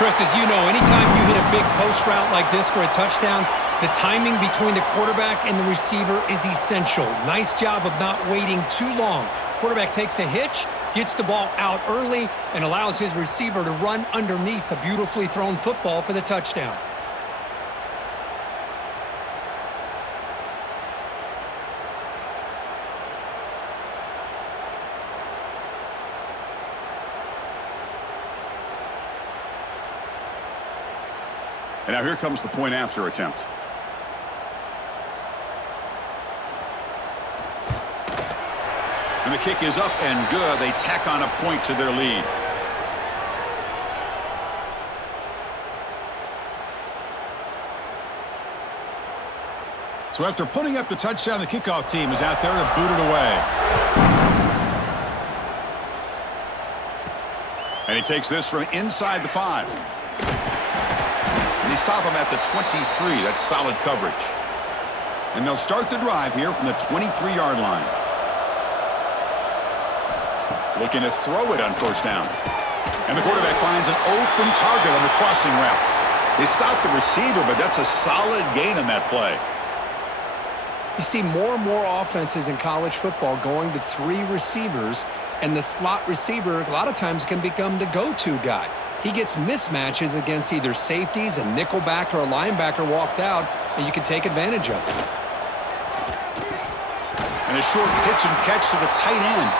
Chris, as you know, anytime you hit a big post route like this for a touchdown, The timing between the quarterback and the receiver is essential. Nice job of not waiting too long. Quarterback takes a hitch, gets the ball out early, and allows his receiver to run underneath a beautifully thrown football for the touchdown. And now here comes the point after attempt. And the kick is up and good. They tack on a point to their lead. So after putting up the touchdown, the kickoff team is out there to boot it away. And he takes this from inside the 5. And they stop him at the 23. That's solid coverage. And they'll start the drive here from the 23-yard line. Looking to throw it on first down. And the quarterback finds an open target on the crossing route. They stop the receiver, but that's a solid gain on that play. You see more and more offenses in college football going to 3 receivers, and the slot receiver a lot of times can become the go-to guy. He gets mismatches against either safeties, a nickelbacker, or a linebacker walked out, and you can take advantage of it. And a short pitch and catch to the tight end.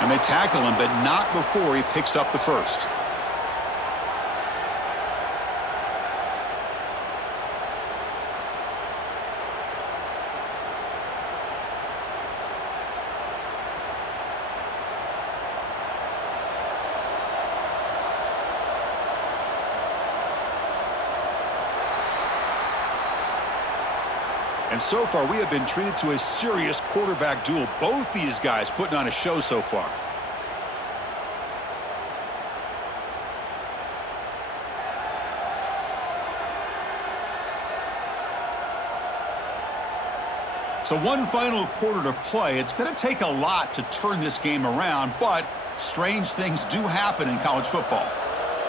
And they tackle him, but not before he picks up the first. And so far, we have been treated to a serious quarterback duel. Both these guys putting on a show so far. So one final quarter to play. It's going to take a lot to turn this game around, but strange things do happen in college football.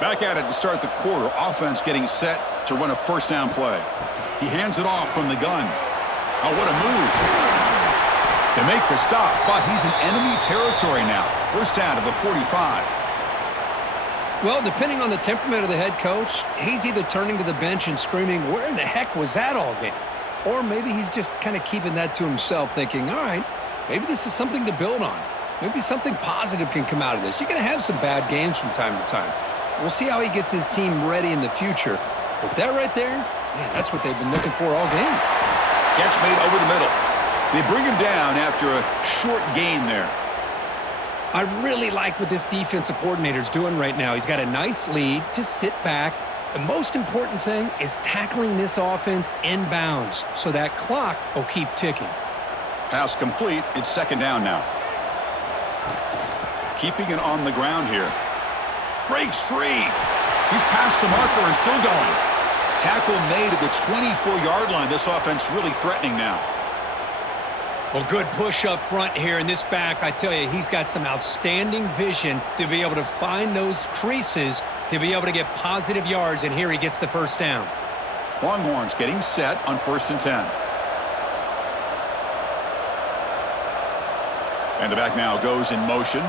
Back at it to start the quarter. Offense getting set to run a first down play. He hands it off from the gun. Oh, what a move. They make the stop, but he's in enemy territory now. First down to the 45. Well, depending on the temperament of the head coach, he's either turning to the bench and screaming, "Where in the heck was that all game?" Or maybe he's just kind of keeping that to himself, thinking, all right, maybe this is something to build on. Maybe something positive can come out of this. You're going to have some bad games from time to time. We'll see how he gets his team ready in the future. But that right there, man, that's what they've been looking for all game. Catch made over the middle. They bring him down after a short gain there. I really like what this defensive coordinator's doing right now. He's got a nice lead. Just sit back. The most important thing is tackling this offense inbounds so that clock will keep ticking. Pass complete. It's second down now. Keeping it on the ground here. Breaks free. He's past the marker and still going. Tackle made at the 24-yard line. This offense really threatening now. Well, good push up front here in this back. I tell you, he's got some outstanding vision to be able to find those creases to be able to get positive yards, and here he gets the first down. Longhorns getting set on 1st and 10. And the back now goes in motion.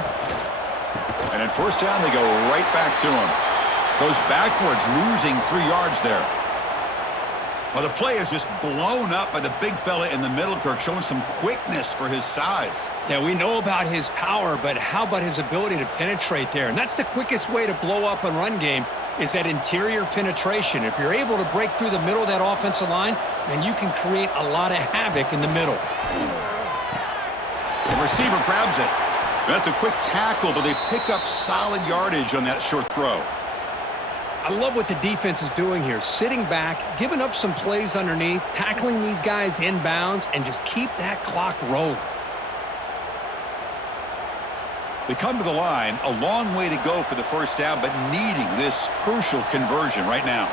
And at first down, they go right back to him. Goes backwards, losing 3 yards there. Well, the play is just blown up by the big fella in the middle, Kirk, showing some quickness for his size. Yeah, we know about his power, but how about his ability to penetrate there? And that's the quickest way to blow up a run game is that interior penetration. If you're able to break through the middle of that offensive line, then you can create a lot of havoc in the middle. The receiver grabs it. That's a quick tackle, but they pick up solid yardage on that short throw. I love what the defense is doing here. Sitting back, giving up some plays underneath, tackling these guys inbounds, and just keep that clock rolling. They come to the line, a long way to go for the first down, but needing this crucial conversion right now.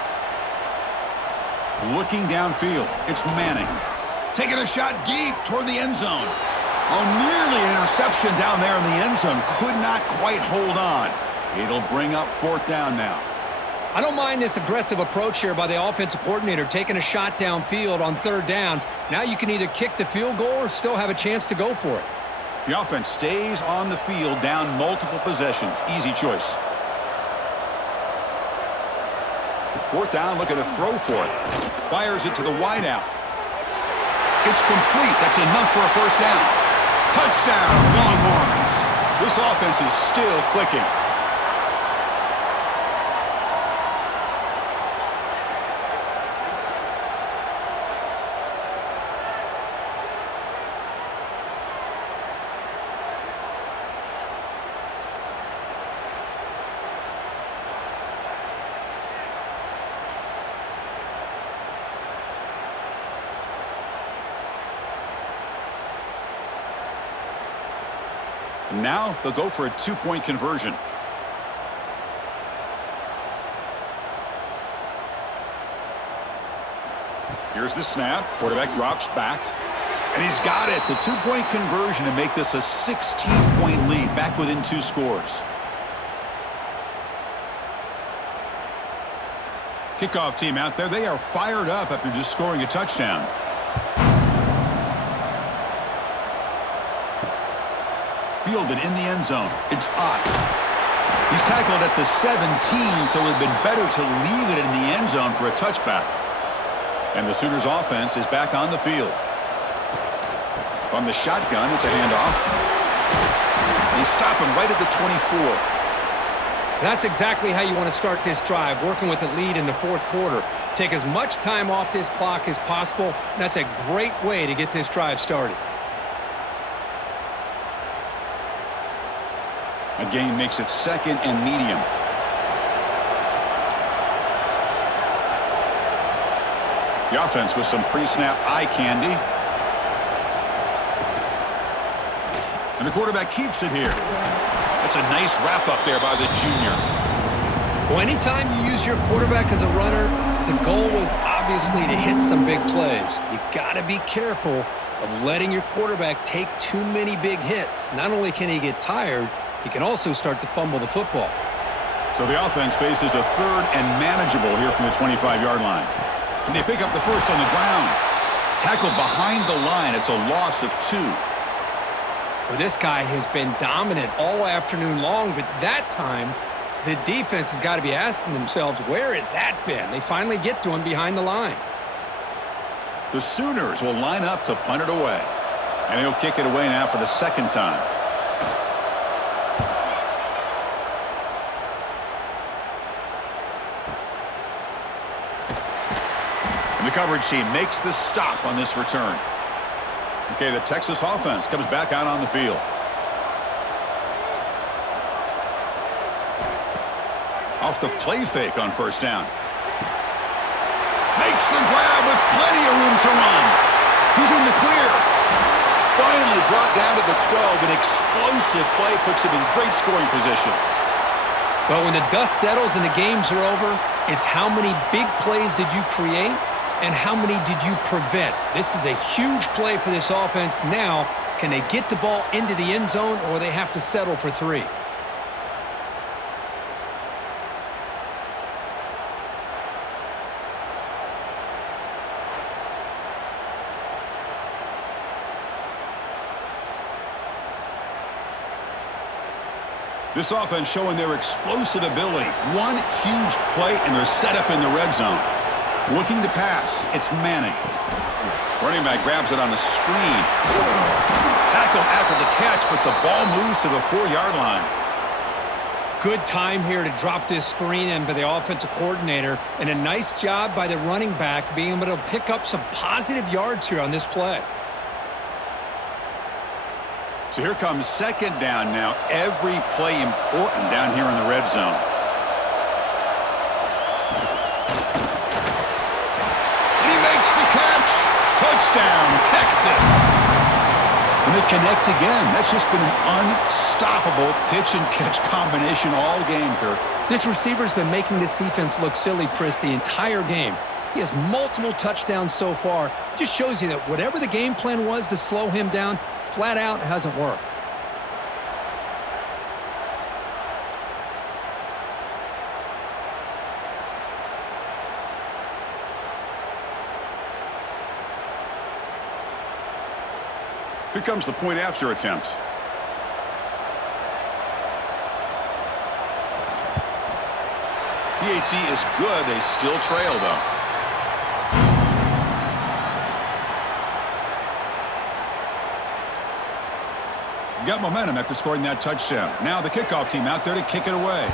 Looking downfield, it's Manning. Taking a shot deep toward the end zone. Oh, nearly an interception down there in the end zone. Could not quite hold on. It'll bring up 4th down now. I don't mind this aggressive approach here by the offensive coordinator, taking a shot downfield on 3rd down. Now you can either kick the field goal or still have a chance to go for it. The offense stays on the field, down multiple possessions. Easy choice. 4th down, look at a throw for it. Fires it to the wideout. It's complete. That's enough for a 1st down. Touchdown, Longhorns. This offense is still clicking. Now they'll go for a 2-point conversion. Here's the snap. Quarterback drops back. And he's got it. The 2-point conversion to make this a 16-point lead, back within 2 scores. Kickoff team out there. They are fired up after just scoring a touchdown. Fielded in the end zone. It's Ott. He's tackled at the 17, so it would have been better to leave it in the end zone for a touchback. And the Sooners offense is back on the field. On the shotgun, it's a handoff. They stop him right at the 24. That's exactly how you want to start this drive, working with a lead in the 4th quarter. Take as much time off this clock as possible. That's a great way to get this drive started. A gain makes it 2nd and medium. The offense with some pre-snap eye candy. And the quarterback keeps it here. That's a nice wrap up there by the junior. Well, anytime you use your quarterback as a runner, the goal is obviously to hit some big plays. You got to be careful of letting your quarterback take too many big hits. Not only can he get tired, he can also start to fumble the football. So the offense faces a 3rd and manageable here from the 25-yard line. Can they pick up the 1st on the ground? Tackled behind the line. It's a loss of 2. Well, this guy has been dominant all afternoon long, but that time, the defense has got to be asking themselves, where has that been? They finally get to him behind the line. The Sooners will line up to punt it away. And he'll kick it away now for the 2nd time. And the coverage team makes the stop on this return. Okay, the Texas offense comes back out on the field. Off the play fake on 1st down. Makes the grab with plenty of room to run. He's in the clear. Finally brought down to the 12. An explosive play puts him in great scoring position. But when the dust settles and the games are over, it's how many big plays did you create and how many did you prevent? This is a huge play for this offense. Now, can they get the ball into the end zone or they have to settle for 3? This offense showing their explosive ability. One huge play and they're set up in the red zone. Looking to pass, it's Manning. Running back grabs it on the screen. Tackled after the catch, but the ball moves to the 4-yard line. Good time here to drop this screen in by the offensive coordinator, and a nice job by the running back being able to pick up some positive yards here on this play. So here comes 2nd down now. Every play important down here in the red zone. Touchdown, Texas. And they connect again. That's just been an unstoppable pitch-and-catch combination all game, Kirk. This receiver's been making this defense look silly, Chris, the entire game. He has multiple touchdowns so far. It just shows you that whatever the game plan was to slow him down, flat out hasn't worked. Here comes the point after attempt. PAT is good. They still trail, though. Got momentum after scoring that touchdown. Now the kickoff team out there to kick it away.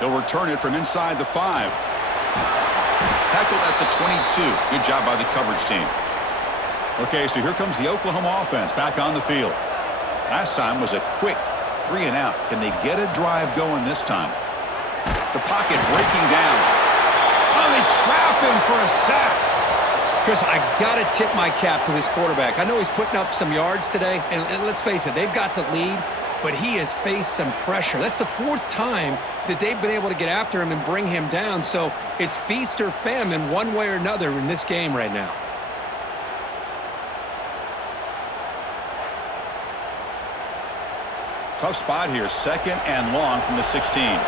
They'll return it from inside the 5. Tackled at the 22. Good job by the coverage team. Okay, so here comes the Oklahoma offense back on the field. Last time was a quick 3 and out. Can they get a drive going this time? The pocket breaking down. Oh, they trap him for a sack. Chris, I got to tip my cap to this quarterback. I know he's putting up some yards today, and let's face it, they've got the lead, but he has faced some pressure. That's the 4th time that they've been able to get after him and bring him down, so it's feast or famine one way or another in this game right now. Tough spot here, 2nd and long from the 16.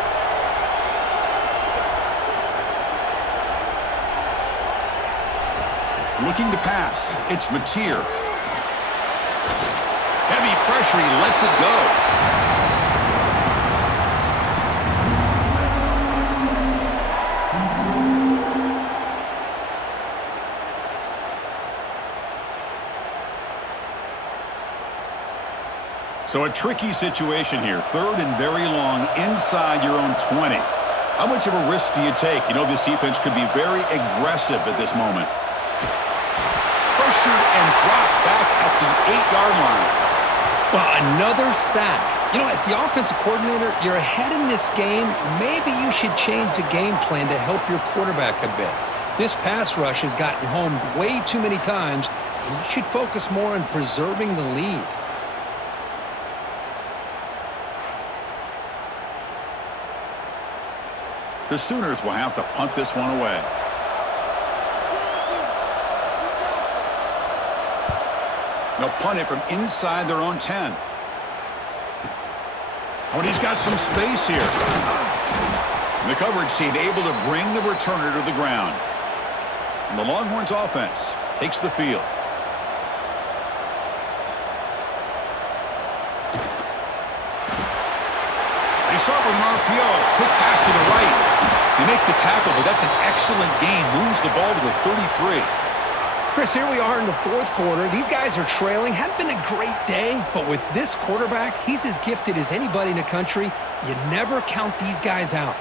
Looking to pass. It's Mateer. Heavy pressure. He lets it go. So a tricky situation here. 3rd and very long inside your own 20. How much of a risk do you take? You know this defense could be very aggressive at this moment. Pressured and dropped back at the 8-yard line. Well, another sack. You know, as the offensive coordinator, you're ahead in this game. Maybe you should change the game plan to help your quarterback a bit. This pass rush has gotten home way too many times, and you should focus more on preserving the lead. The Sooners will have to punt this one away. They'll punt it from inside their own 10. Oh, and he's got some space here. And the coverage team able to bring the returner to the ground. And the Longhorns offense takes the field. They start with an RPO. Quick pass to the right. They make the tackle, but that's an excellent gain. Moves the ball to the 33. Chris, here we are in the 4th quarter. These guys are trailing. Hadn't been a great day, but with this quarterback, he's as gifted as anybody in the country. You never count these guys out.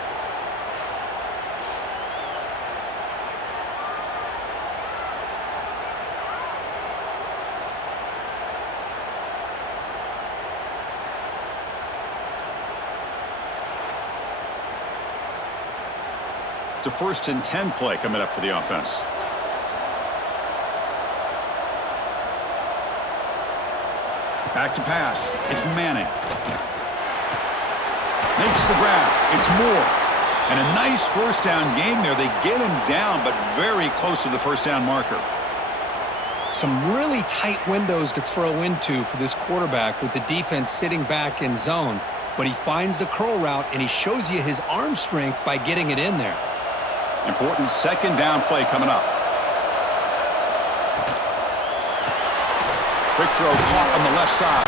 It's a 1st and 10 play coming up for the offense. Back to pass. It's Manning. Makes the grab. It's Moore. And a nice 1st down gain there. They get him down, but very close to the 1st down marker. Some really tight windows to throw into for this quarterback with the defense sitting back in zone. But he finds the curl route, and he shows you his arm strength by getting it in there. Important 2nd down play coming up. Quick throw caught on the left side.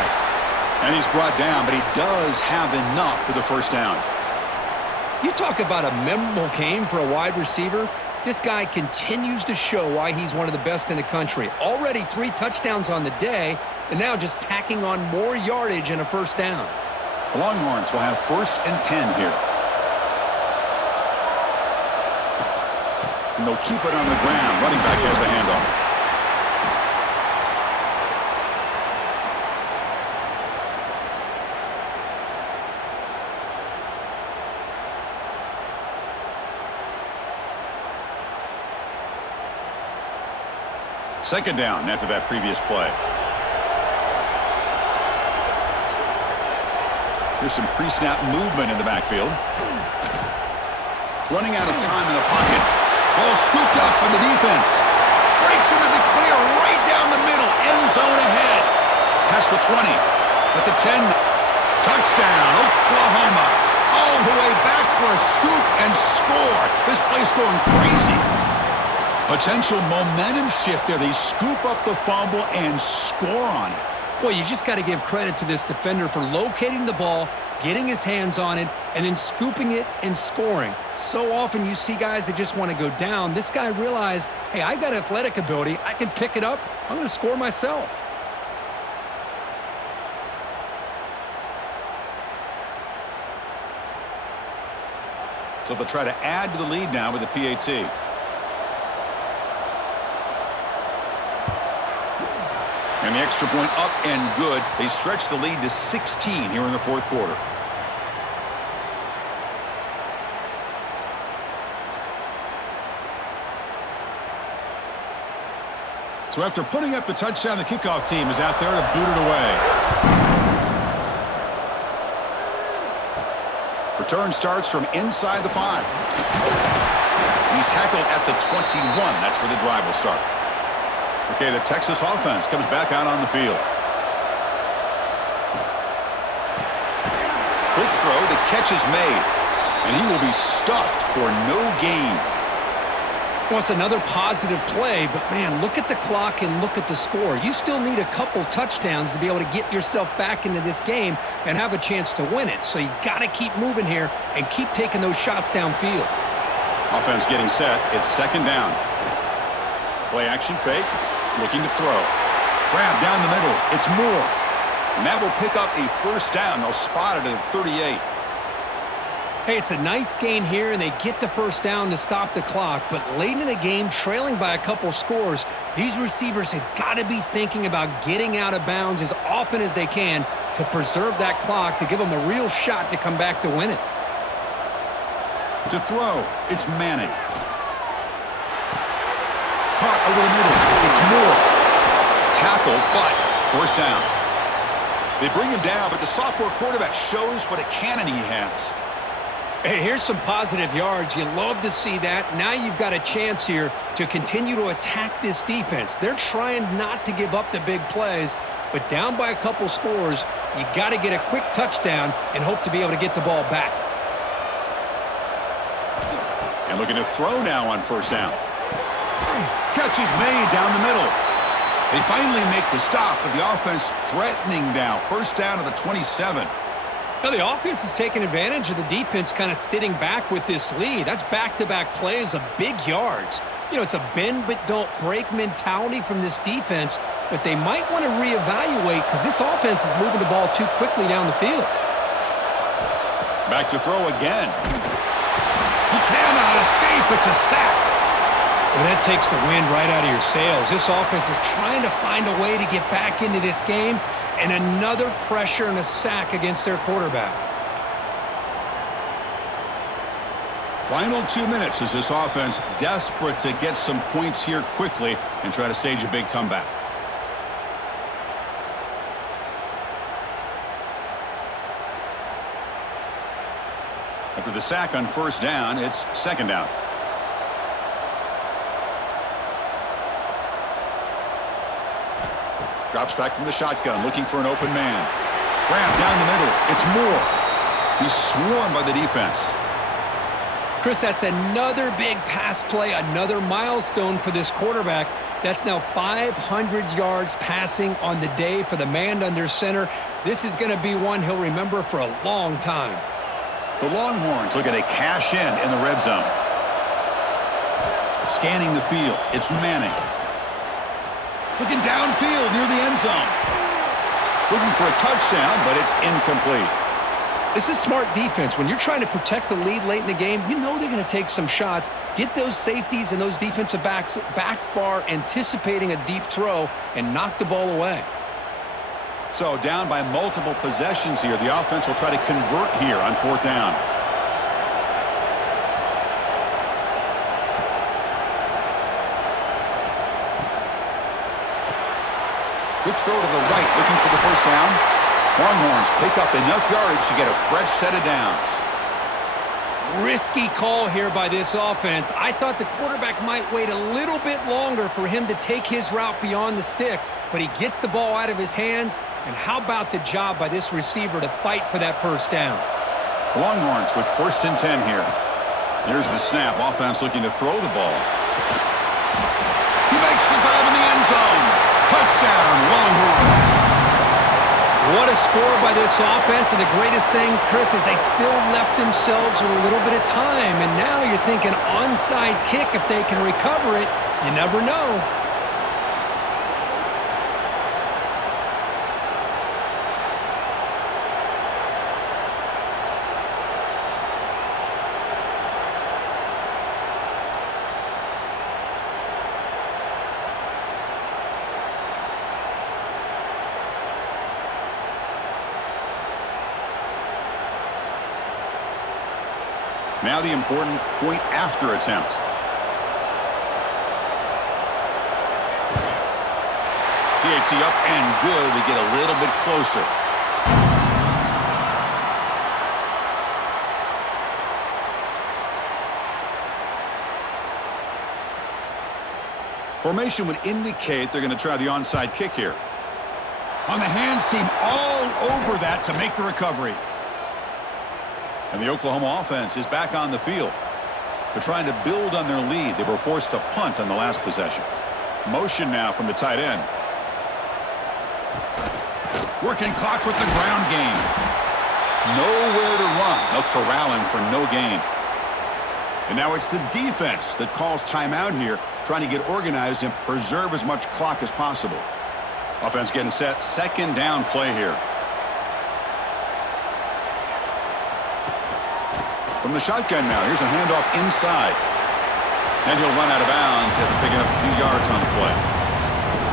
And he's brought down, but he does have enough for the 1st down. You talk about a memorable game for a wide receiver. This guy continues to show why he's one of the best in the country. Already 3 touchdowns on the day, and now just tacking on more yardage and a 1st down. The Longhorns will have 1st and 10 here. And they'll keep it on the ground. Running back has the handoff. Second down after that previous play. Here's some pre-snap movement in the backfield. Running out of time in the pocket. Ball scooped up by the defense. Breaks into the clear right down the middle. End zone ahead. Past the 20. At the 10. Touchdown, Oklahoma. All the way back for a scoop and score. This place going crazy. Potential momentum shift there. They scoop up the fumble and score on it. Boy, you just got to give credit to this defender for locating the ball, getting his hands on it, and then scooping it and scoring. So often you see guys that just want to go down. This guy realized, hey, I got athletic ability. I can pick it up. I'm going to score myself. So they'll try to add to the lead now with the PAT. And the extra point up and good. They stretch the lead to 16 here in the fourth quarter. So after putting up the touchdown, the kickoff team is out there to boot it away. Return starts from inside the 5. He's tackled at the 21. That's where the drive will start. Okay, the Texas offense comes back out on the field. Quick throw, the catch is made. And he will be stuffed for no gain. Well, it's another positive play, but man, look at the clock and look at the score. You still need a couple touchdowns to be able to get yourself back into this game and have a chance to win it. So you got to keep moving here and keep taking those shots downfield. Offense getting set. It's second down. Play action fake. Looking to throw. Grab down the middle. It's Moore. And that will pick up a first down. They'll spot it at 38. Hey, it's a nice gain here, and they get the first down to stop the clock. But late in the game, trailing by a couple scores, these receivers have got to be thinking about getting out of bounds as often as they can to preserve that clock, to give them a real shot to come back to win it. To throw, it's Manning. Caught over the middle. It's Moore. Tackled, but first down. They bring him down, but the sophomore quarterback shows what a cannon he has. Hey, here's some positive yards. You love to see that. Now you've got a chance here to continue to attack this defense. They're trying not to give up the big plays, but down by a couple scores, you got to get a quick touchdown and hope to be able to get the ball back. And looking to throw now on first down. Catch is made down the middle. They finally make the stop, but the offense threatening now. First down to the 27. Now, the offense is taking advantage of the defense kind of sitting back with this lead. That's back-to-back plays of big yards. You know, it's a bend but don't break mentality from this defense, but they might want to reevaluate because this offense is moving the ball too quickly down the field. Back to throw again. He cannot escape. It's a sack. Well, that takes the wind right out of your sails. This offense is trying to find a way to get back into this game, and another pressure and a sack against their quarterback. Final 2 minutes as this offense desperate to get some points here quickly and try to stage a big comeback. After the sack on first down, it's second down. Drops back from the shotgun, looking for an open man. Grab down the middle. It's Moore. He's swarmed by the defense. Chris, that's another big pass play, another milestone for this quarterback. That's now 500 yards passing on the day for the man under center. This is going to be one he'll remember for a long time. The Longhorns looking to cash in the red zone. Scanning the field. It's Manning. Looking downfield near the end zone. Looking for a touchdown, but it's incomplete. This is smart defense. When you're trying to protect the lead late in the game, you know they're going to take some shots, get those safeties and those defensive backs back far, anticipating a deep throw, and knock the ball away. So down by multiple possessions here. The offense will try to convert here on fourth down. Quick throw to the right, looking for the first down. Longhorns pick up enough yardage to get a fresh set of downs. Risky call here by this offense. I thought the quarterback might wait a little bit longer for him to take his route beyond the sticks, but he gets the ball out of his hands. And how about the job by this receiver to fight for that first down? The Longhorns with 1st and 10 here. Here's the snap. Offense looking to throw the ball. 65 in the end zone. Touchdown, Longhorns. What a score by this offense, and the greatest thing, Chris, is they still left themselves with a little bit of time, and now you're thinking onside kick if they can recover it. You never know. Now the important point after attempt. PAT up and good. We get a little bit closer. Formation would indicate they're going to try the onside kick here. On the hands team all over that to make the recovery. And the Oklahoma offense is back on the field. They're trying to build on their lead. They were forced to punt on the last possession. Motion now from the tight end. Working clock with the ground game. Nowhere to run. No corralling for no gain. And now it's the defense that calls timeout here, trying to get organized and preserve as much clock as possible. Offense getting set. Second down play here. From the shotgun now, here's a handoff inside. And he'll run out of bounds after picking up a few yards on the play.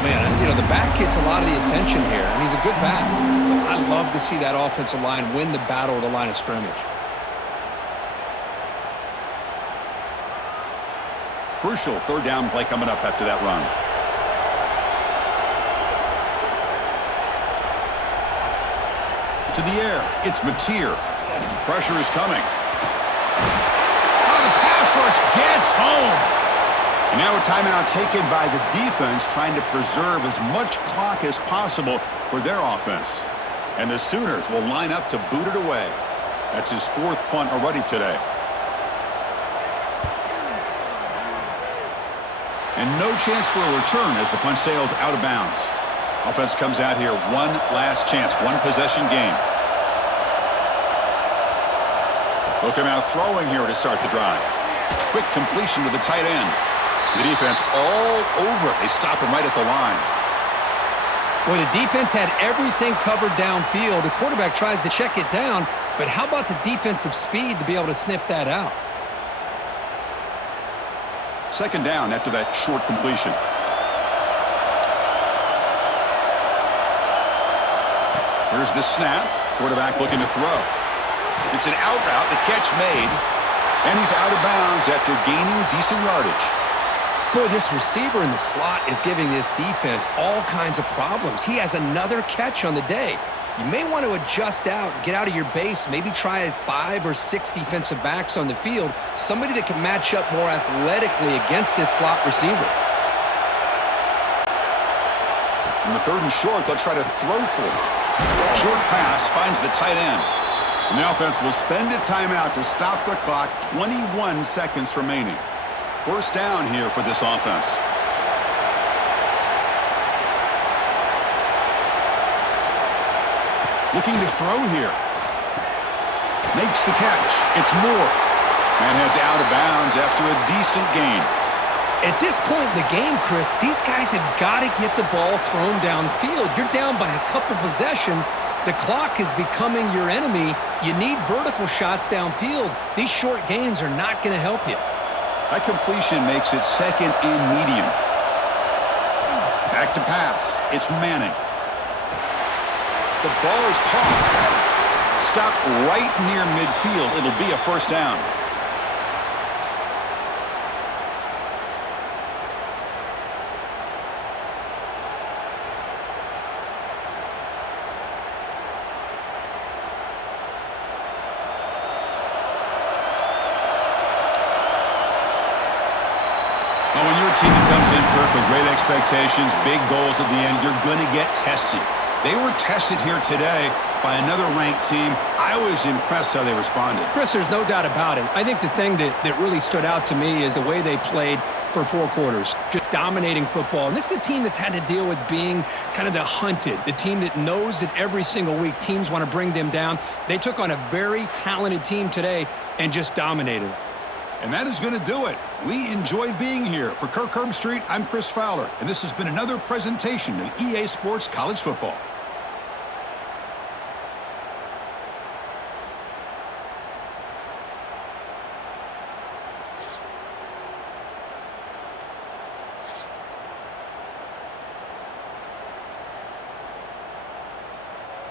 Man, you know, the back gets a lot of the attention here, and he's a good back. I love to see that offensive line win the battle of the line of scrimmage. Crucial third down play coming up after that run. To the air, it's Mateer. Pressure is coming. The pass rush gets home. And now a timeout taken by the defense, trying to preserve as much clock as possible for their offense. And the Sooners will line up to boot it away. That's his fourth punt already today. And no chance for a return as the punt sails out of bounds. Offense comes out here, one last chance, one possession game. Look, they're now throwing here to start the drive. Quick completion to the tight end. The defense all over it. They stop him right at the line. Boy, the defense had everything covered downfield. The quarterback tries to check it down, but how about the defensive speed to be able to sniff that out? Second down after that short completion. Here's the snap. Quarterback looking to throw. It's an out route, the catch made, and he's out of bounds after gaining decent yardage. Boy, this receiver in the slot is giving this defense all kinds of problems. He has another catch on the day. You may want to adjust out, get out of your base, maybe try 5 or 6 defensive backs on the field, somebody that can match up more athletically against this slot receiver. In the third and short, they'll try to throw for it. Short pass finds the tight end. And the offense will spend a timeout to stop the clock. 21 seconds remaining. First down here for this offense. Looking to throw here. Makes the catch. It's Moore. And heads out of bounds after a decent gain. At this point in the game, Chris, these guys have got to get the ball thrown downfield. You're down by a couple possessions. The clock is becoming your enemy. You need vertical shots downfield. These short gains are not going to help you. That completion makes it second and medium. Back to pass. It's Manning. The ball is caught. Stopped right near midfield. It'll be a first down. Well, when you're a team that comes in, Kirk, with great expectations, big goals at the end, you're going to get tested. They were tested here today by another ranked team. I was impressed how they responded. Chris, there's no doubt about it. I think the thing that really stood out to me is the way they played for 4 quarters, just dominating football. And this is a team that's had to deal with being kind of the hunted, the team that knows that every single week teams want to bring them down. They took on a very talented team today and just dominated. And that is going to do it. We enjoyed being here. For Kirk Herbstreit, I'm Chris Fowler, and this has been another presentation of EA Sports College Football.